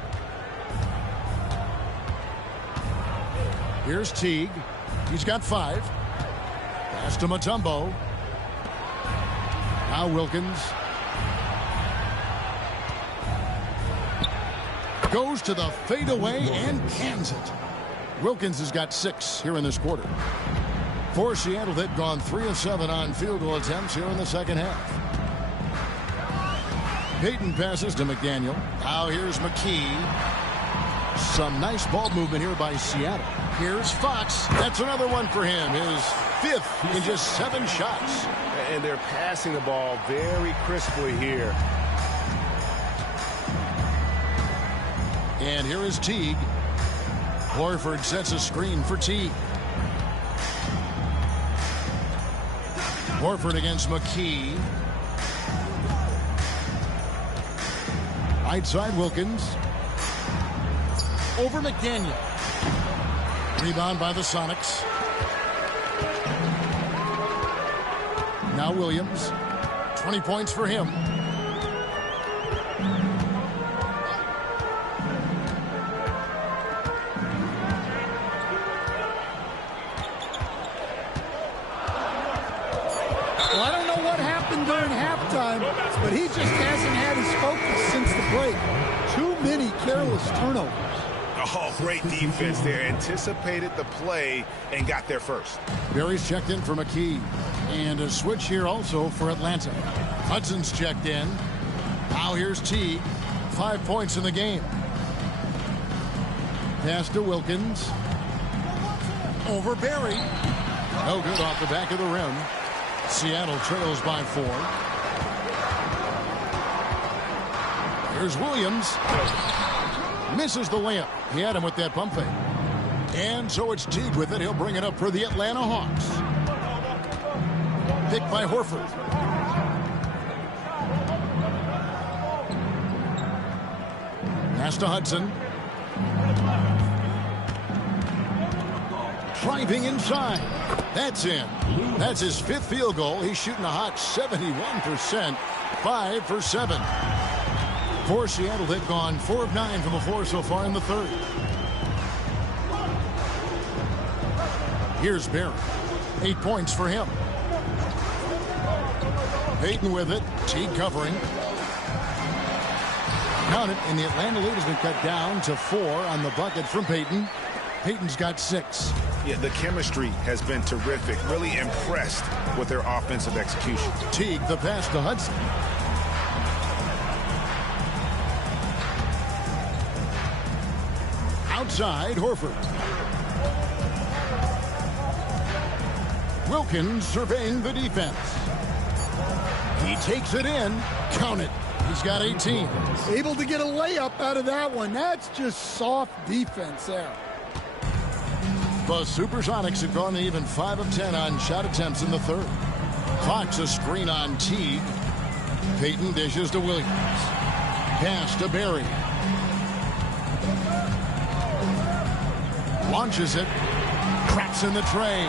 Here's Teague. He's got 5. Pass to Mutombo. Now Wilkins. Goes to the fadeaway and cans it. Wilkins has got 6 here in this quarter. For Seattle, they've gone 3 of 7 on field goal attempts here in the second half. Payton passes to McDaniel. Now here's McKee. Some nice ball movement here by Seattle. Here's Fox. That's another one for him. His 5th in just 7 shots. And they're passing the ball very crisply here. And here is Teague. Horford sets a screen for Teague. Horford against McKee. Right side Wilkins. Over McDaniel. Rebound by the Sonics. Now Williams. 20 points for him. Well, I don't know what happened during halftime, but he just hasn't had his focus since the break. Too many careless turnovers. Oh, great defense there. Anticipated the play and got there first. Barry's checked in for McKee. And a switch here also for Atlanta. Hudson's checked in. Now here's Teague. 5 points in the game. Pass to Wilkins. Over Barry. No good off the back of the rim. Seattle trails by 4. Here's Williams. Misses the layup. He had him with that pump fake. And so it's Teague with it. He'll bring it up for the Atlanta Hawks. Picked by Horford. Pass to Hudson. Driving inside. That's in. That's his 5th field goal. He's shooting a hot 71%. 5 for 7. For Seattle, they've gone 4 of 9 from the floor so far in the 3rd. Here's Barry. 8 points for him. Payton with it. Teague covering. Count it, and the Atlanta lead has been cut down to 4 on the bucket from Payton. Payton's got 6. Yeah, the chemistry has been terrific. Really impressed with their offensive execution. Teague, the pass to Hudson. Outside, Horford. Wilkins surveying the defense. He takes it in. Count it. He's got 18. Able to get a layup out of that one. That's just soft defense there. The SuperSonics have gone even 5 of 10 on shot attempts in the 3rd. Fox a screen on Teague. Payton dishes to Williams. Pass to Barry. Launches it. Cracks in the tray.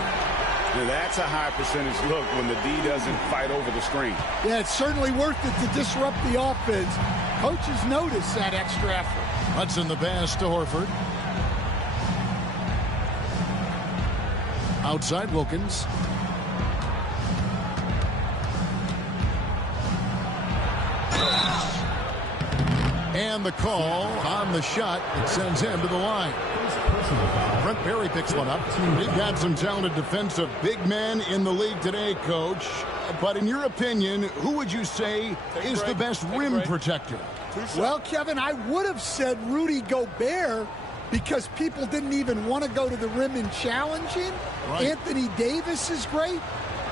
Now that's a high percentage look when the D doesn't fight over the screen. Yeah, it's certainly worth it to disrupt the offense. Coaches notice that extra effort. Hudson the pass to Horford. Outside Wilkins. And the call on the shot that sends him to the line. Brent Barry picks one up. We've got some talented defensive big men in the league today, Coach. But in your opinion, who would you say is the best rim protector? Well, Kevin, I would have said Rudy Gobert because people didn't even want to go to the rim and challenge him. Right. Anthony Davis is great.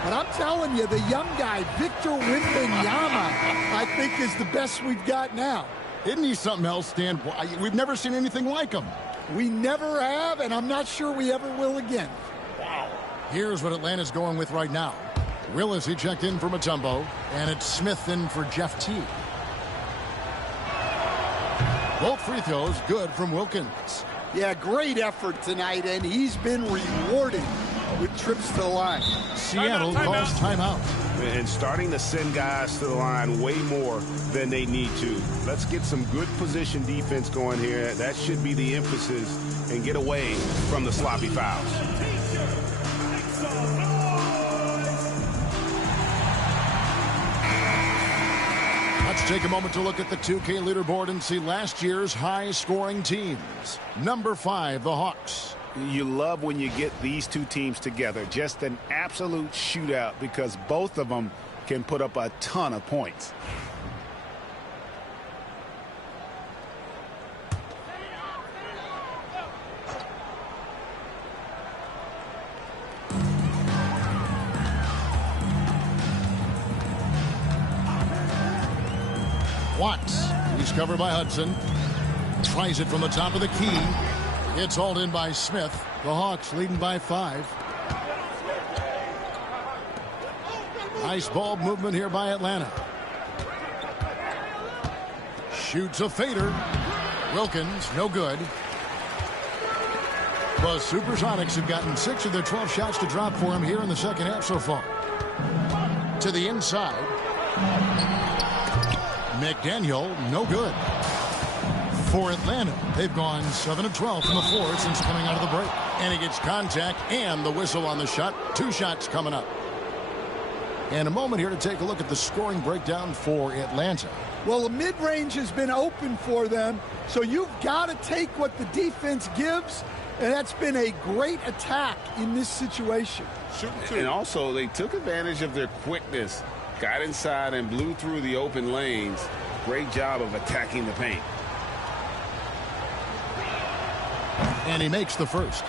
But I'm telling you, the young guy, Victor Wembanyama, I think is the best we've got now. Isn't he something else, Stan? We've never seen anything like him. We never have, and I'm not sure we ever will again. Wow. Here's what Atlanta's going with right now. Willis, he checked in for Mutombo, and it's Smith in for Jeff Teague. Both free throws good from Wilkins. Yeah, great effort tonight, and he's been rewarded with trips to the line. Seattle calls timeout. And starting to send guys to the line way more than they need to. Let's get some good position defense going here. That should be the emphasis, and get away from the sloppy fouls. Let's take a moment to look at the 2K leaderboard and see last year's high-scoring teams. Number 5, the Hawks. You love when you get these two teams together. Just an absolute shootout because both of them can put up a ton of points. Watts. He's covered by Hudson. Tries it from the top of the key. It's hauled in by Smith. The Hawks leading by 5. Nice ball movement here by Atlanta. Shoots a fader. Wilkins, no good. The SuperSonics have gotten 6 of their 12 shots to drop for him here in the second half so far. To the inside. McDaniel, no good. For Atlanta, they've gone 7 of 12 from the floor since coming out of the break. And he gets contact and the whistle on the shot. 2 shots coming up. And a moment here to take a look at the scoring breakdown for Atlanta. Well, the mid-range has been open for them, so you've got to take what the defense gives, and that's been a great attack in this situation. And also, they took advantage of their quickness, got inside and blew through the open lanes. Great job of attacking the paint. And he makes the first.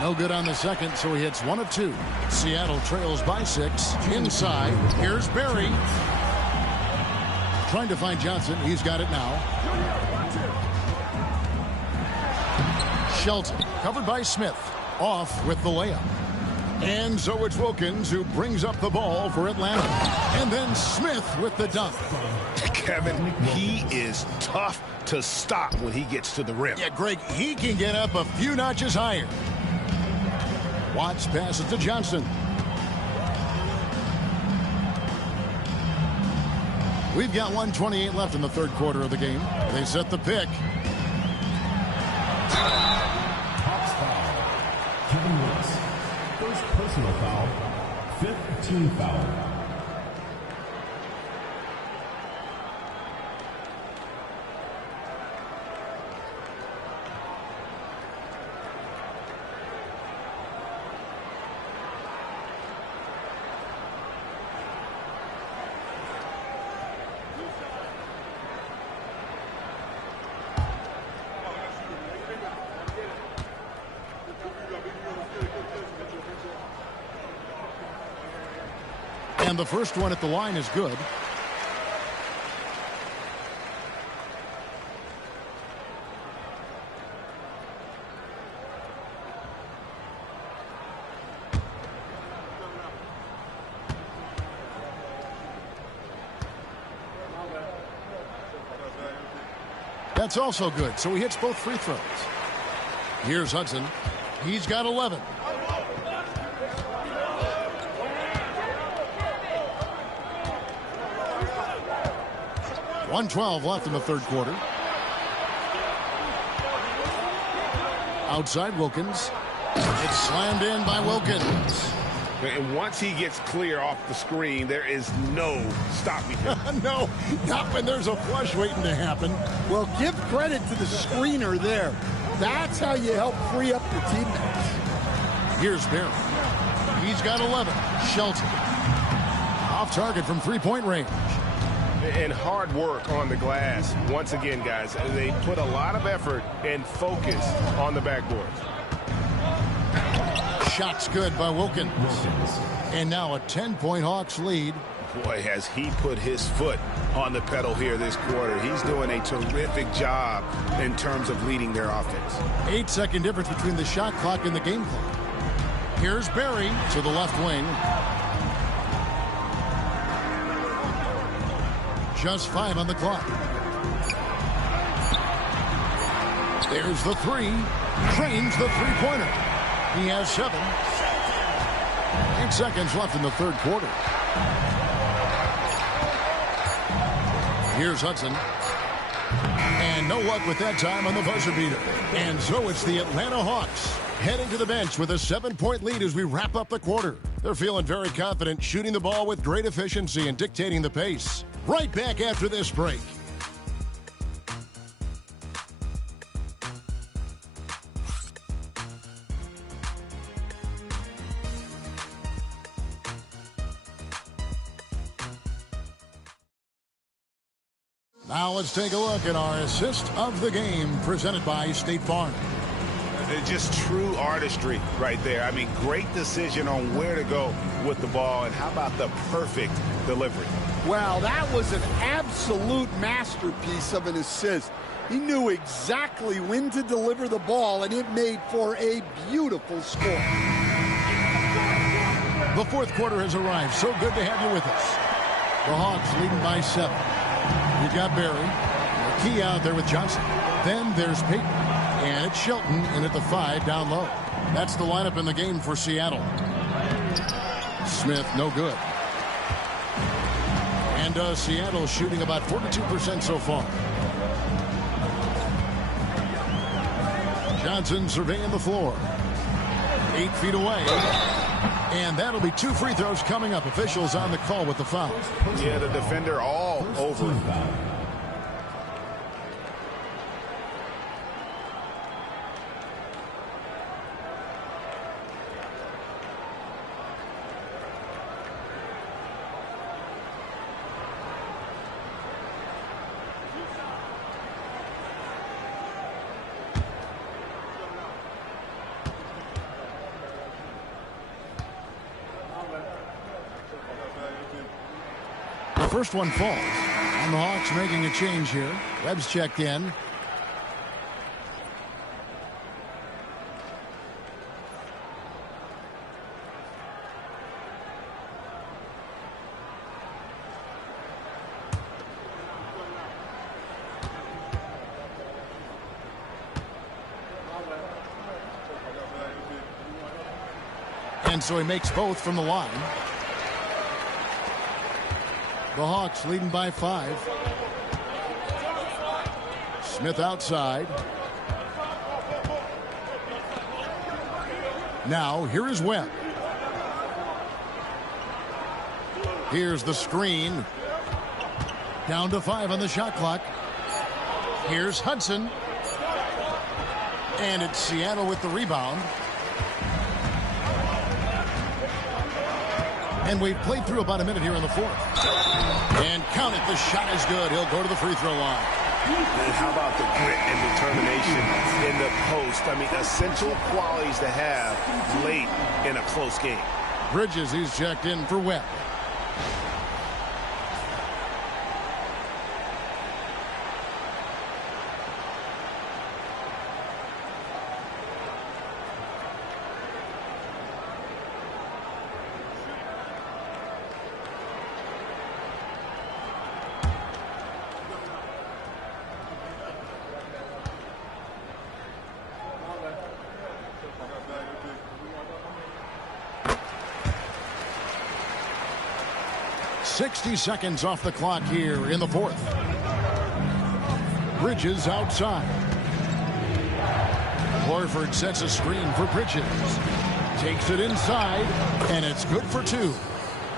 No good on the second, so he hits 1 of 2. Seattle trails by 6. Inside, here's Barry. Trying to find Johnson. He's got it now. Shelton, covered by Smith, off with the layup. And so it's Wilkins who brings up the ball for Atlanta. And then Smith with the dunk. Kevin, he is tough to stop when he gets to the rim. Yeah, Greg, he can get up a few notches higher. Watts passes to Johnson. We've got 1:28 left in the third quarter of the game. They set the pick. Hawks foul. Kevin Willis. First personal foul. Fifth team foul. And the first one at the line is good. That's also good, so he hits both free throws. Here's Hudson. He's got 11. 1:12 left in the third quarter. Outside Wilkins. It's slammed in by Wilkins. And once he gets clear off the screen, there is no stopping him. No, not when there's a flush waiting to happen. Well, give credit to the screener there. That's how you help free up your teammates. Here's Barry. He's got 11. Shelton. Off target from three-point range. And hard work on the glass. Once again, guys, they put a lot of effort and focus on the backboard. Shot's good by Wilkins. And now a 10-point Hawks lead. Boy, has he put his foot on the pedal here this quarter. He's doing a terrific job in terms of leading their offense. 8-second difference between the shot clock and the game clock. Here's Barry to the left wing. Just 5 on the clock. There's the three. Trains the three-pointer. He has 7. 8 seconds left in the third quarter. Here's Hudson. And no luck with that time on the buzzer beater. And so it's the Atlanta Hawks heading to the bench with a 7-point lead as we wrap up the quarter. They're feeling very confident, shooting the ball with great efficiency and dictating the pace. Right back after this break. Now let's take a look at our assist of the game presented by State Farm. It's just true artistry right there. I mean, great decision on where to go with the ball, and how about the perfect delivery? Wow, that was an absolute masterpiece of an assist. He knew exactly when to deliver the ball, and it made for a beautiful score. The fourth quarter has arrived. So good to have you with us. The Hawks leading by 7. You've got Barry. Key out there with Johnson. Then there's Payton. And it's Shelton in at the 5 down low. That's the lineup in the game for Seattle. Smith, no good. And Seattle shooting about 42% so far. Johnson surveying the floor. 8 feet away. And that'll be 2 free throws coming up. Officials on the call with the foul. Yeah, the defender all over. First one falls. And the Hawks making a change here. Webb's checked in. And so he makes both from the line. The Hawks leading by 5. Smith outside. Now, here is Webb. Here's the screen. Down to 5 on the shot clock. Here's Hudson. And it's Seattle with the rebound. And we've played through about a minute here in the fourth. And count it, the shot is good. He'll go to the free throw line. And how about the grit and determination in the post? I mean, essential qualities to have late in a close game. Bridges, he's checked in for Webb. .60 seconds off the clock here in the fourth. Bridges outside. Horford sets a screen for Bridges. Takes it inside, and it's good for 2.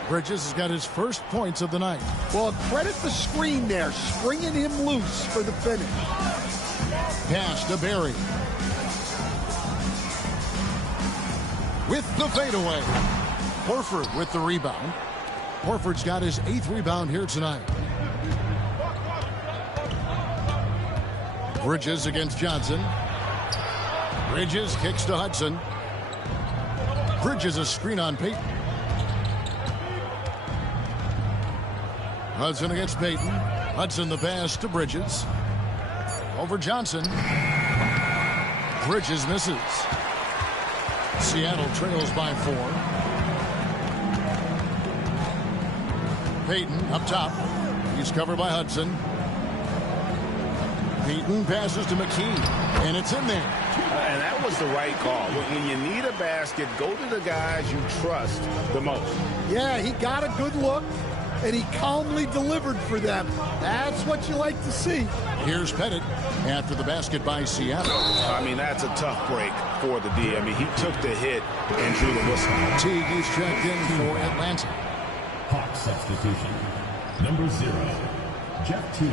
Bridges has got his first points of the night. Well, credit the screen there, springing him loose for the finish. Pass to Barry. With the fadeaway. Horford with the rebound. Horford's got his 8th rebound here tonight. Bridges against Johnson. Bridges kicks to Hudson. Bridges a screen on Payton. Hudson against Payton. Hudson the pass to Bridges. Over Johnson. Bridges misses. Seattle trails by 4. Payton up top. He's covered by Hudson. Payton passes to McKee, and it's in there. And that was the right call. When you need a basket, go to the guys you trust the most. Yeah, he got a good look, and he calmly delivered for them. That's what you like to see. Here's Pettit after the basket by Seattle. I mean, that's a tough break for the D. I mean, he took the hit and drew the whistle. Teague is checked in for Atlanta. Hawk substitution. Number 0, Jeff Teague.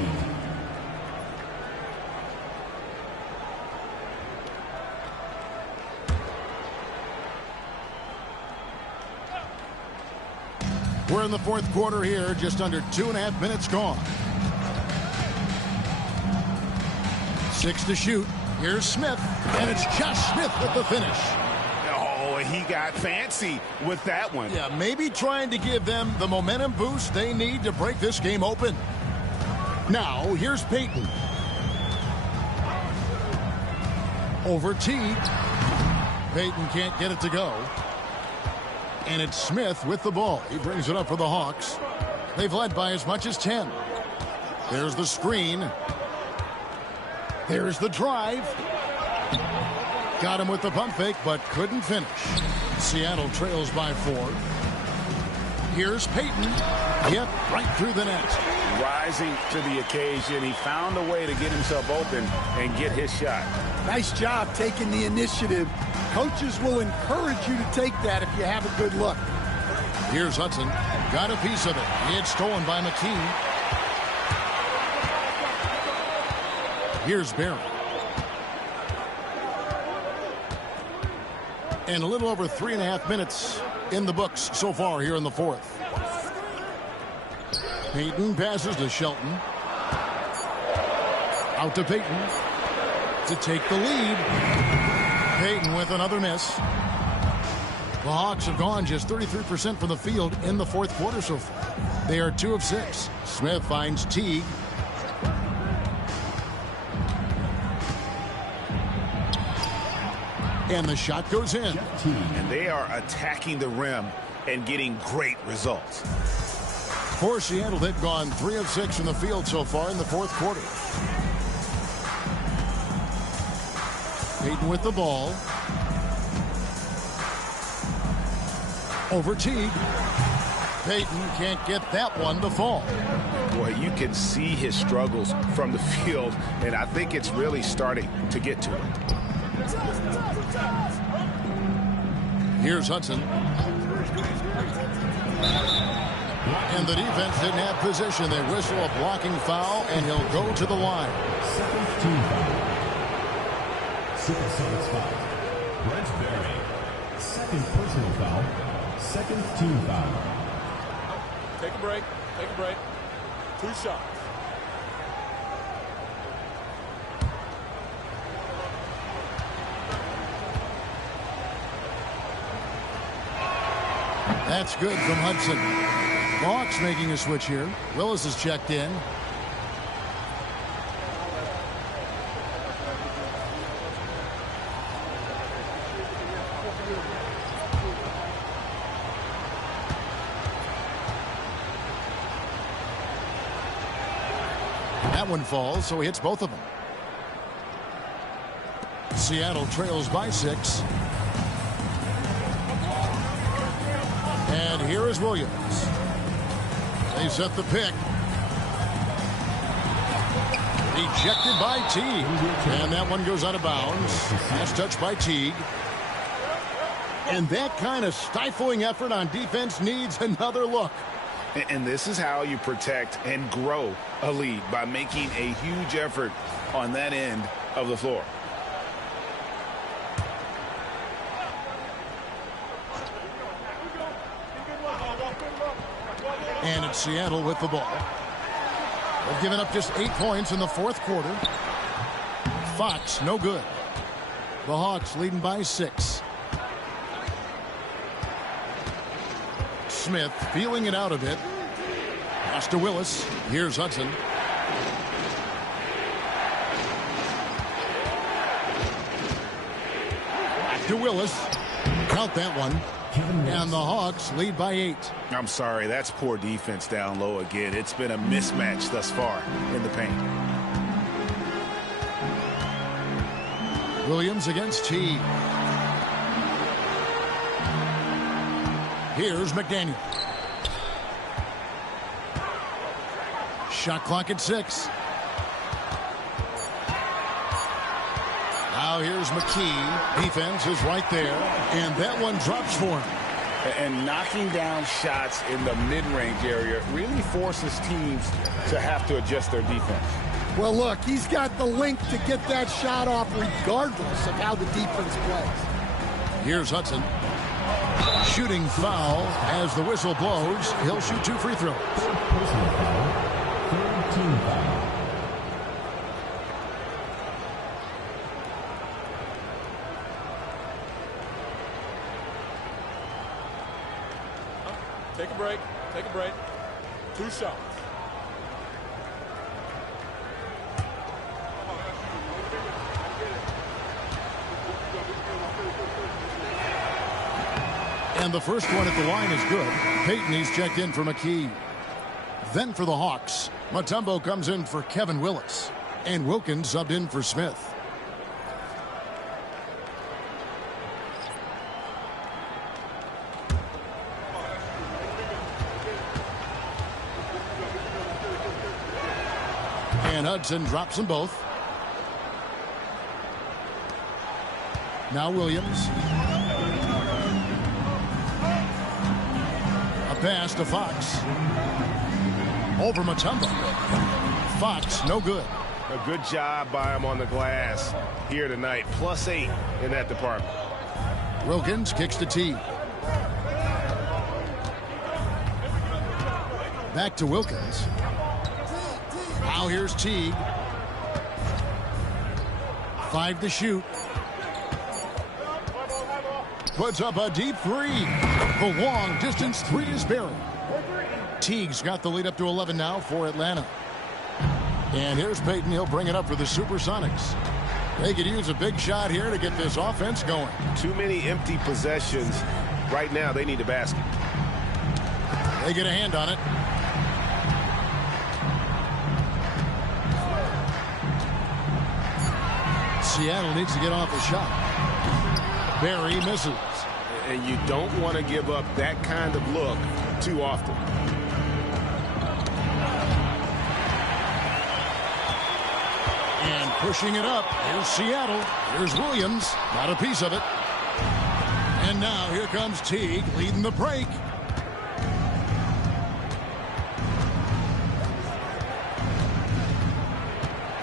We're in the fourth quarter here, just under 2.5 minutes gone. 6 to shoot. Here's Smith, and it's Josh Smith with the finish. Oh, he got fancy with that one. Yeah, maybe trying to give them the momentum boost they need to break this game open. Now, here's Payton. Over Teague. Payton can't get it to go. And it's Smith with the ball. He brings it up for the Hawks. They've led by as much as 10. There's the screen. There's the drive. Got him with the pump fake, but couldn't finish. Seattle trails by 4. Here's Payton. Yep, right through the net. Rising to the occasion. He found a way to get himself open and get his shot. Nice job taking the initiative. Coaches will encourage you to take that if you have a good look. Here's Hudson. Got a piece of it. It's stolen by McKee. Here's Barry. And a little over 3.5 minutes in the books so far here in the fourth. Payton passes to Shelton. Out to Payton to take the lead. Payton with another miss. The Hawks have gone just 33% from the field in the fourth quarter so far. They are 2 of 6. Smith finds Teague. And the shot goes in. And they are attacking the rim and getting great results. For Seattle, they've gone 3 of 6 from the field so far in the fourth quarter. Payton with the ball. Over Teague. Payton can't get that one to fall. Boy, you can see his struggles from the field, and I think it's really starting to get to him. Here's Hudson. And the defense didn't have position. They whistle a blocking foul, and he'll go to the line. Second team foul. SuperSonics foul. Brent Berry. Second personal foul. Second team foul. Take a break. Take a break. 2 shots. That's good from Hudson. Hawks making a switch here. Willis is checked in. That one falls, so he hits both of them. Seattle trails by 6. And here is Williams. They set the pick. Ejected by Teague. And that one goes out of bounds. Last touch by Teague. And that kind of stifling effort on defense needs another look. And this is how you protect and grow a lead, by making a huge effort on that end of the floor. And it's Seattle with the ball. They've given up just 8 points in the 4th quarter. Fox, no good. The Hawks leading by 6. Smith feeling it out a bit. Pass to Willis. Here's Hudson. Back to Willis. Count that one. And the Hawks lead by 8. I'm sorry, that's poor defense down low again. It's been a mismatch thus far in the paint. Williams against Teague. Here's McDaniel. Shot clock at 6. Now here's McKee. Defense is right there. And that one drops for him. And knocking down shots in the mid-range area really forces teams to have to adjust their defense. Well, look, he's got the length to get that shot off regardless of how the defense plays. Here's Hudson. Shooting foul as the whistle blows. He'll shoot 2 free throws. Personal foul. Third team foul. Take a break. Take a break. 2 shots. And the first one at the line is good. Payton, he's checked in for McKee. Then for the Hawks, Mutombo comes in for Kevin Willis. And Wilkins subbed in for Smith. And Hudson drops them both. Now Williams. Pass to Fox. Over Mutombo. Fox, no good. A good job by him on the glass here tonight. +8 in that department. Wilkins kicks to Teague. Back to Wilkins. Now here's Teague. 5 to shoot. Puts up a deep 3. The long distance 3 is buried. Teague's got the lead up to 11 now for Atlanta. And here's Payton. He'll bring it up for the SuperSonics. They could use a big shot here to get this offense going. Too many empty possessions. Right now, they need a basket. They get a hand on it. Seattle needs to get off a shot. Barry misses. and you don't want to give up that kind of look too often. And pushing it up, here's Seattle. Here's Williams, got a piece of it. And now here comes Teague leading the break.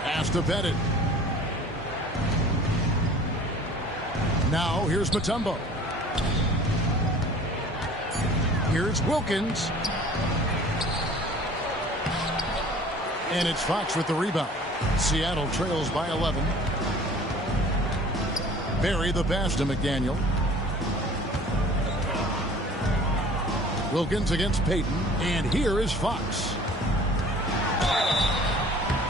Pass to Pettit. Now here's Mutombo. Here's Wilkins. And it's Fox with the rebound. Seattle trails by 11. Barry the pass to McDaniel. Wilkins against Payton. And here is Fox.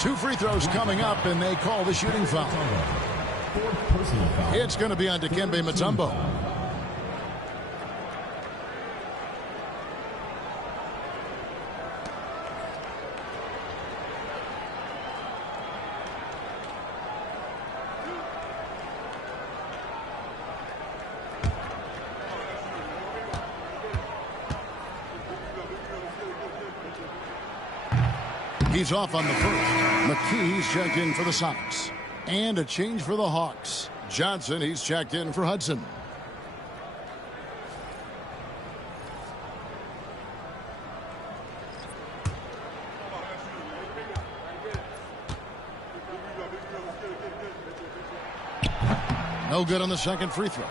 2 free throws coming up, and they call the shooting foul. It's going to be on Dikembe Mutombo. He's off on the first. McKee's checked in for the Sonics. And a change for the Hawks. Johnson, he's checked in for Hudson. No good on the second free throw.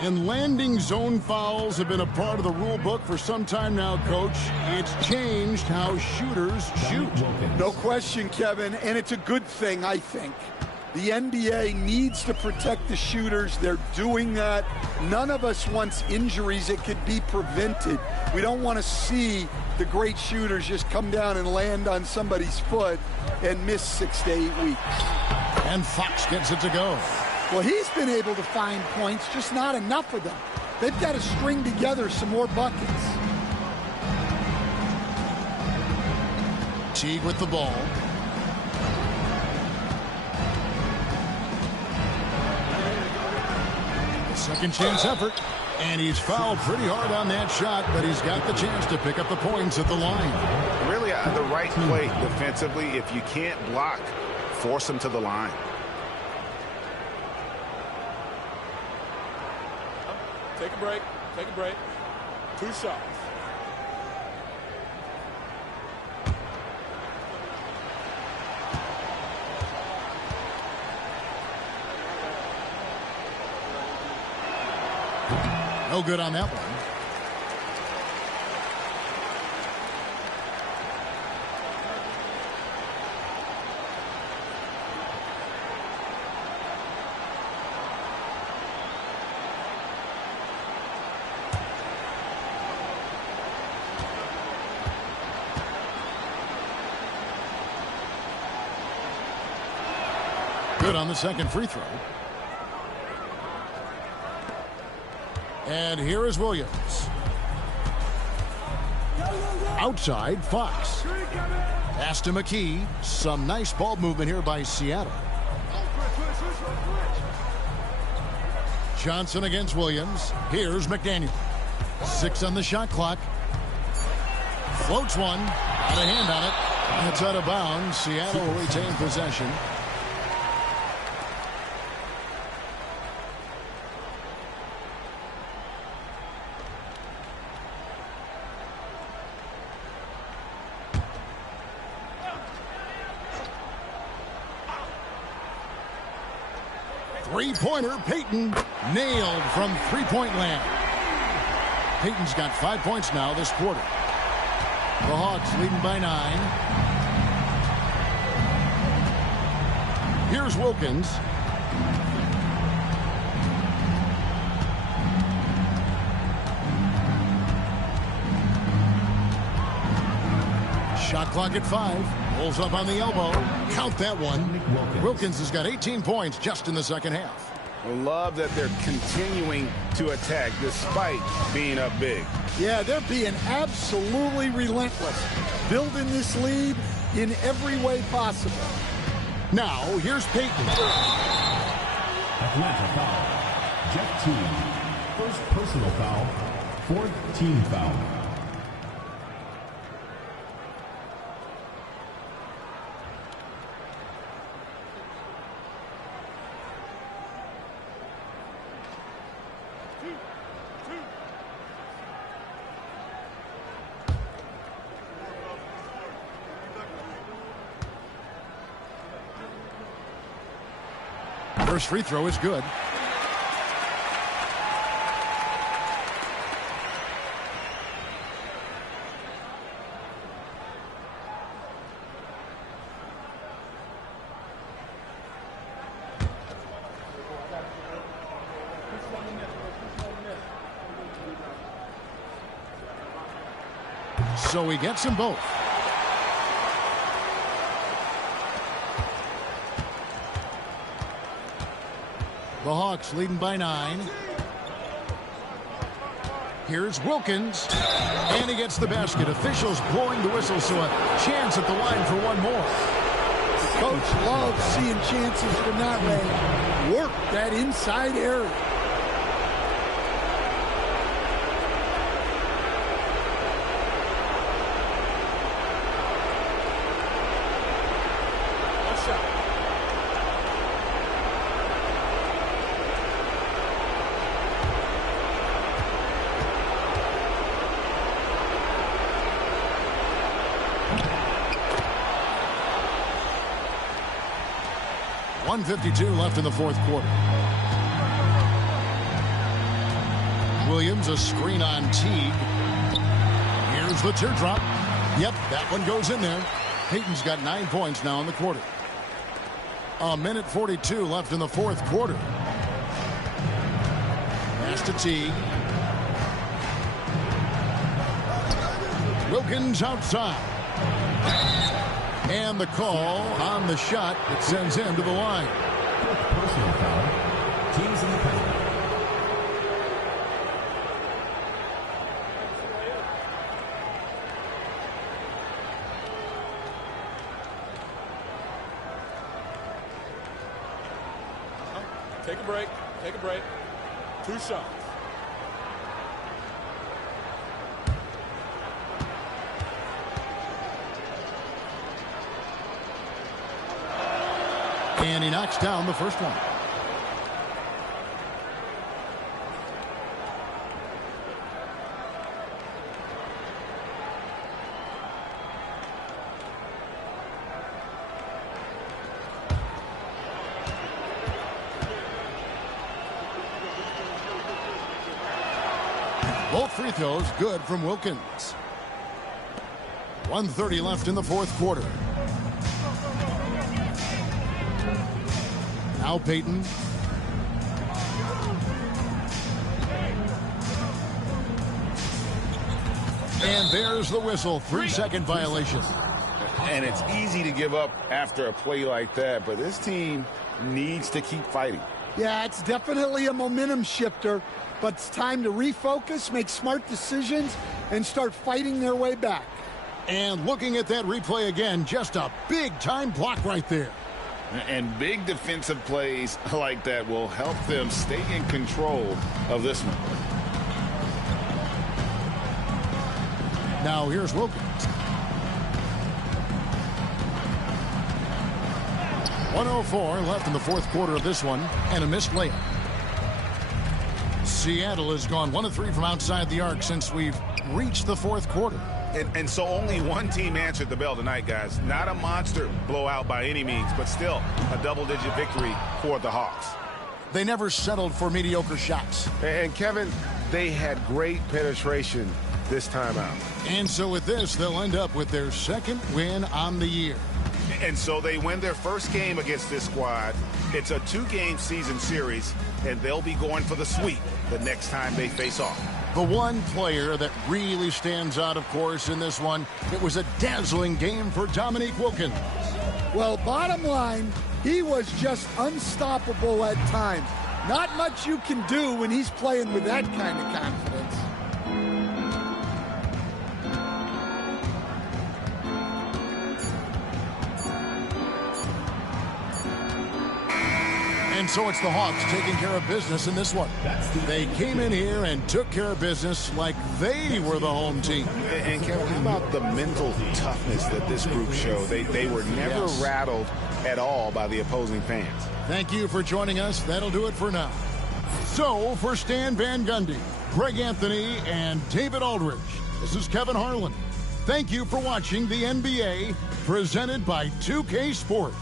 And landing zone fouls have been a part of the rule book for some time now, Coach. It's changed how shooters shoot. No question, Kevin, and it's a good thing, I think. The NBA needs to protect the shooters. They're doing that. None of us wants injuries that could be prevented. We don't want to see the great shooters just come down and land on somebody's foot and miss 6 to 8 weeks. And Fox gets it to go. Well, he's been able to find points, just not enough of them. They've got to string together some more buckets. Teague with the ball. A second chance effort. And he's fouled pretty hard on that shot, but he's got the chance to pick up the points at the line. Really the right play defensively. If you can't block, force him to the line. Take a break. Take a break. 2 shots. No good on that one. Good on the second free throw. And here is Williams. Outside, Fox. Pass to McKee. Some nice ball movement here by Seattle. Johnson against Williams. Here's McDaniel. 6 on the shot clock. Floats one. Got a hand on it. That's out of bounds. Seattle will retain possession. Three-pointer, Payton nailed from three-point land. Payton's got 5 points now this quarter. The Hawks leading by 9. Here's Wilkins. Shot clock at 5. Pulls up on the elbow. Count that one. Wilkins has got 18 points just in the second half. I love that they're continuing to attack despite being up big. Yeah, they're being absolutely relentless. Building this lead in every way possible. Now, here's Payton. Atlanta foul. Jeff Teague. First personal foul, fourth team foul. First free throw is good. So he gets them both. The Hawks leading by 9. Here's Wilkins, and he gets the basket. Officials blowing the whistle, so a chance at the line for one more. Coach loves seeing chances from that range. Work that inside area. .152 left in the fourth quarter. Williams, a screen on Teague. Here's the teardrop. Yep, that one goes in there. Payton's got 9 points now in the quarter. A minute 42 left in the fourth quarter. Pass to Teague. Wilkins outside. And the call on the shot that sends him to the line. Personal foul. Teams in the penalty. Take a break. Take a break. 2 shots. And he knocks down the first one. Both free throws good from Wilkins. 1:30 left in the fourth quarter. Now Payton. And there's the whistle. 3-second violation. And it's easy to give up after a play like that, but this team needs to keep fighting. Yeah, it's definitely a momentum shifter, but it's time to refocus, make smart decisions, and start fighting their way back. And looking at that replay again, just a big-time block right there. And big defensive plays like that will help them stay in control of this one. Now here's Wilkins. 1:04 left in the fourth quarter of this one, and a missed layup. Seattle has gone 1 of 3 from outside the arc since we've reached the fourth quarter. And so only one team answered the bell tonight, guys. Not a monster blowout by any means, but still a double-digit victory for the Hawks. They never settled for mediocre shots. And Kevin, they had great penetration this time out. And so with this, they'll end up with their second win on the year. And so they win their first game against this squad. It's a 2-game season series, and they'll be going for the sweep the next time they face off. The one player that really stands out, of course, in this one, it was a dazzling game for Dominique Wilkins. Well, bottom line, he was just unstoppable at times. Not much you can do when he's playing with that kind of confidence. And so it's the Hawks taking care of business in this one. They came in here and took care of business like they were the home team. And Kevin, how about the mental toughness that this group showed? They were never rattled at all by the opposing fans. Thank you for joining us. That'll do it for now. So, for Stan Van Gundy, Greg Anthony, and David Aldridge, this is Kevin Harlan. Thank you for watching the NBA, presented by 2K Sports.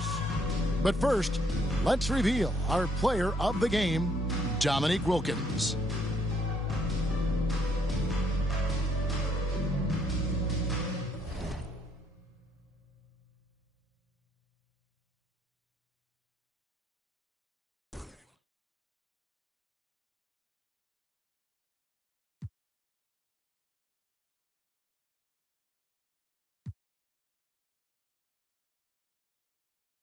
But first, let's reveal our player of the game, Dominique Wilkins.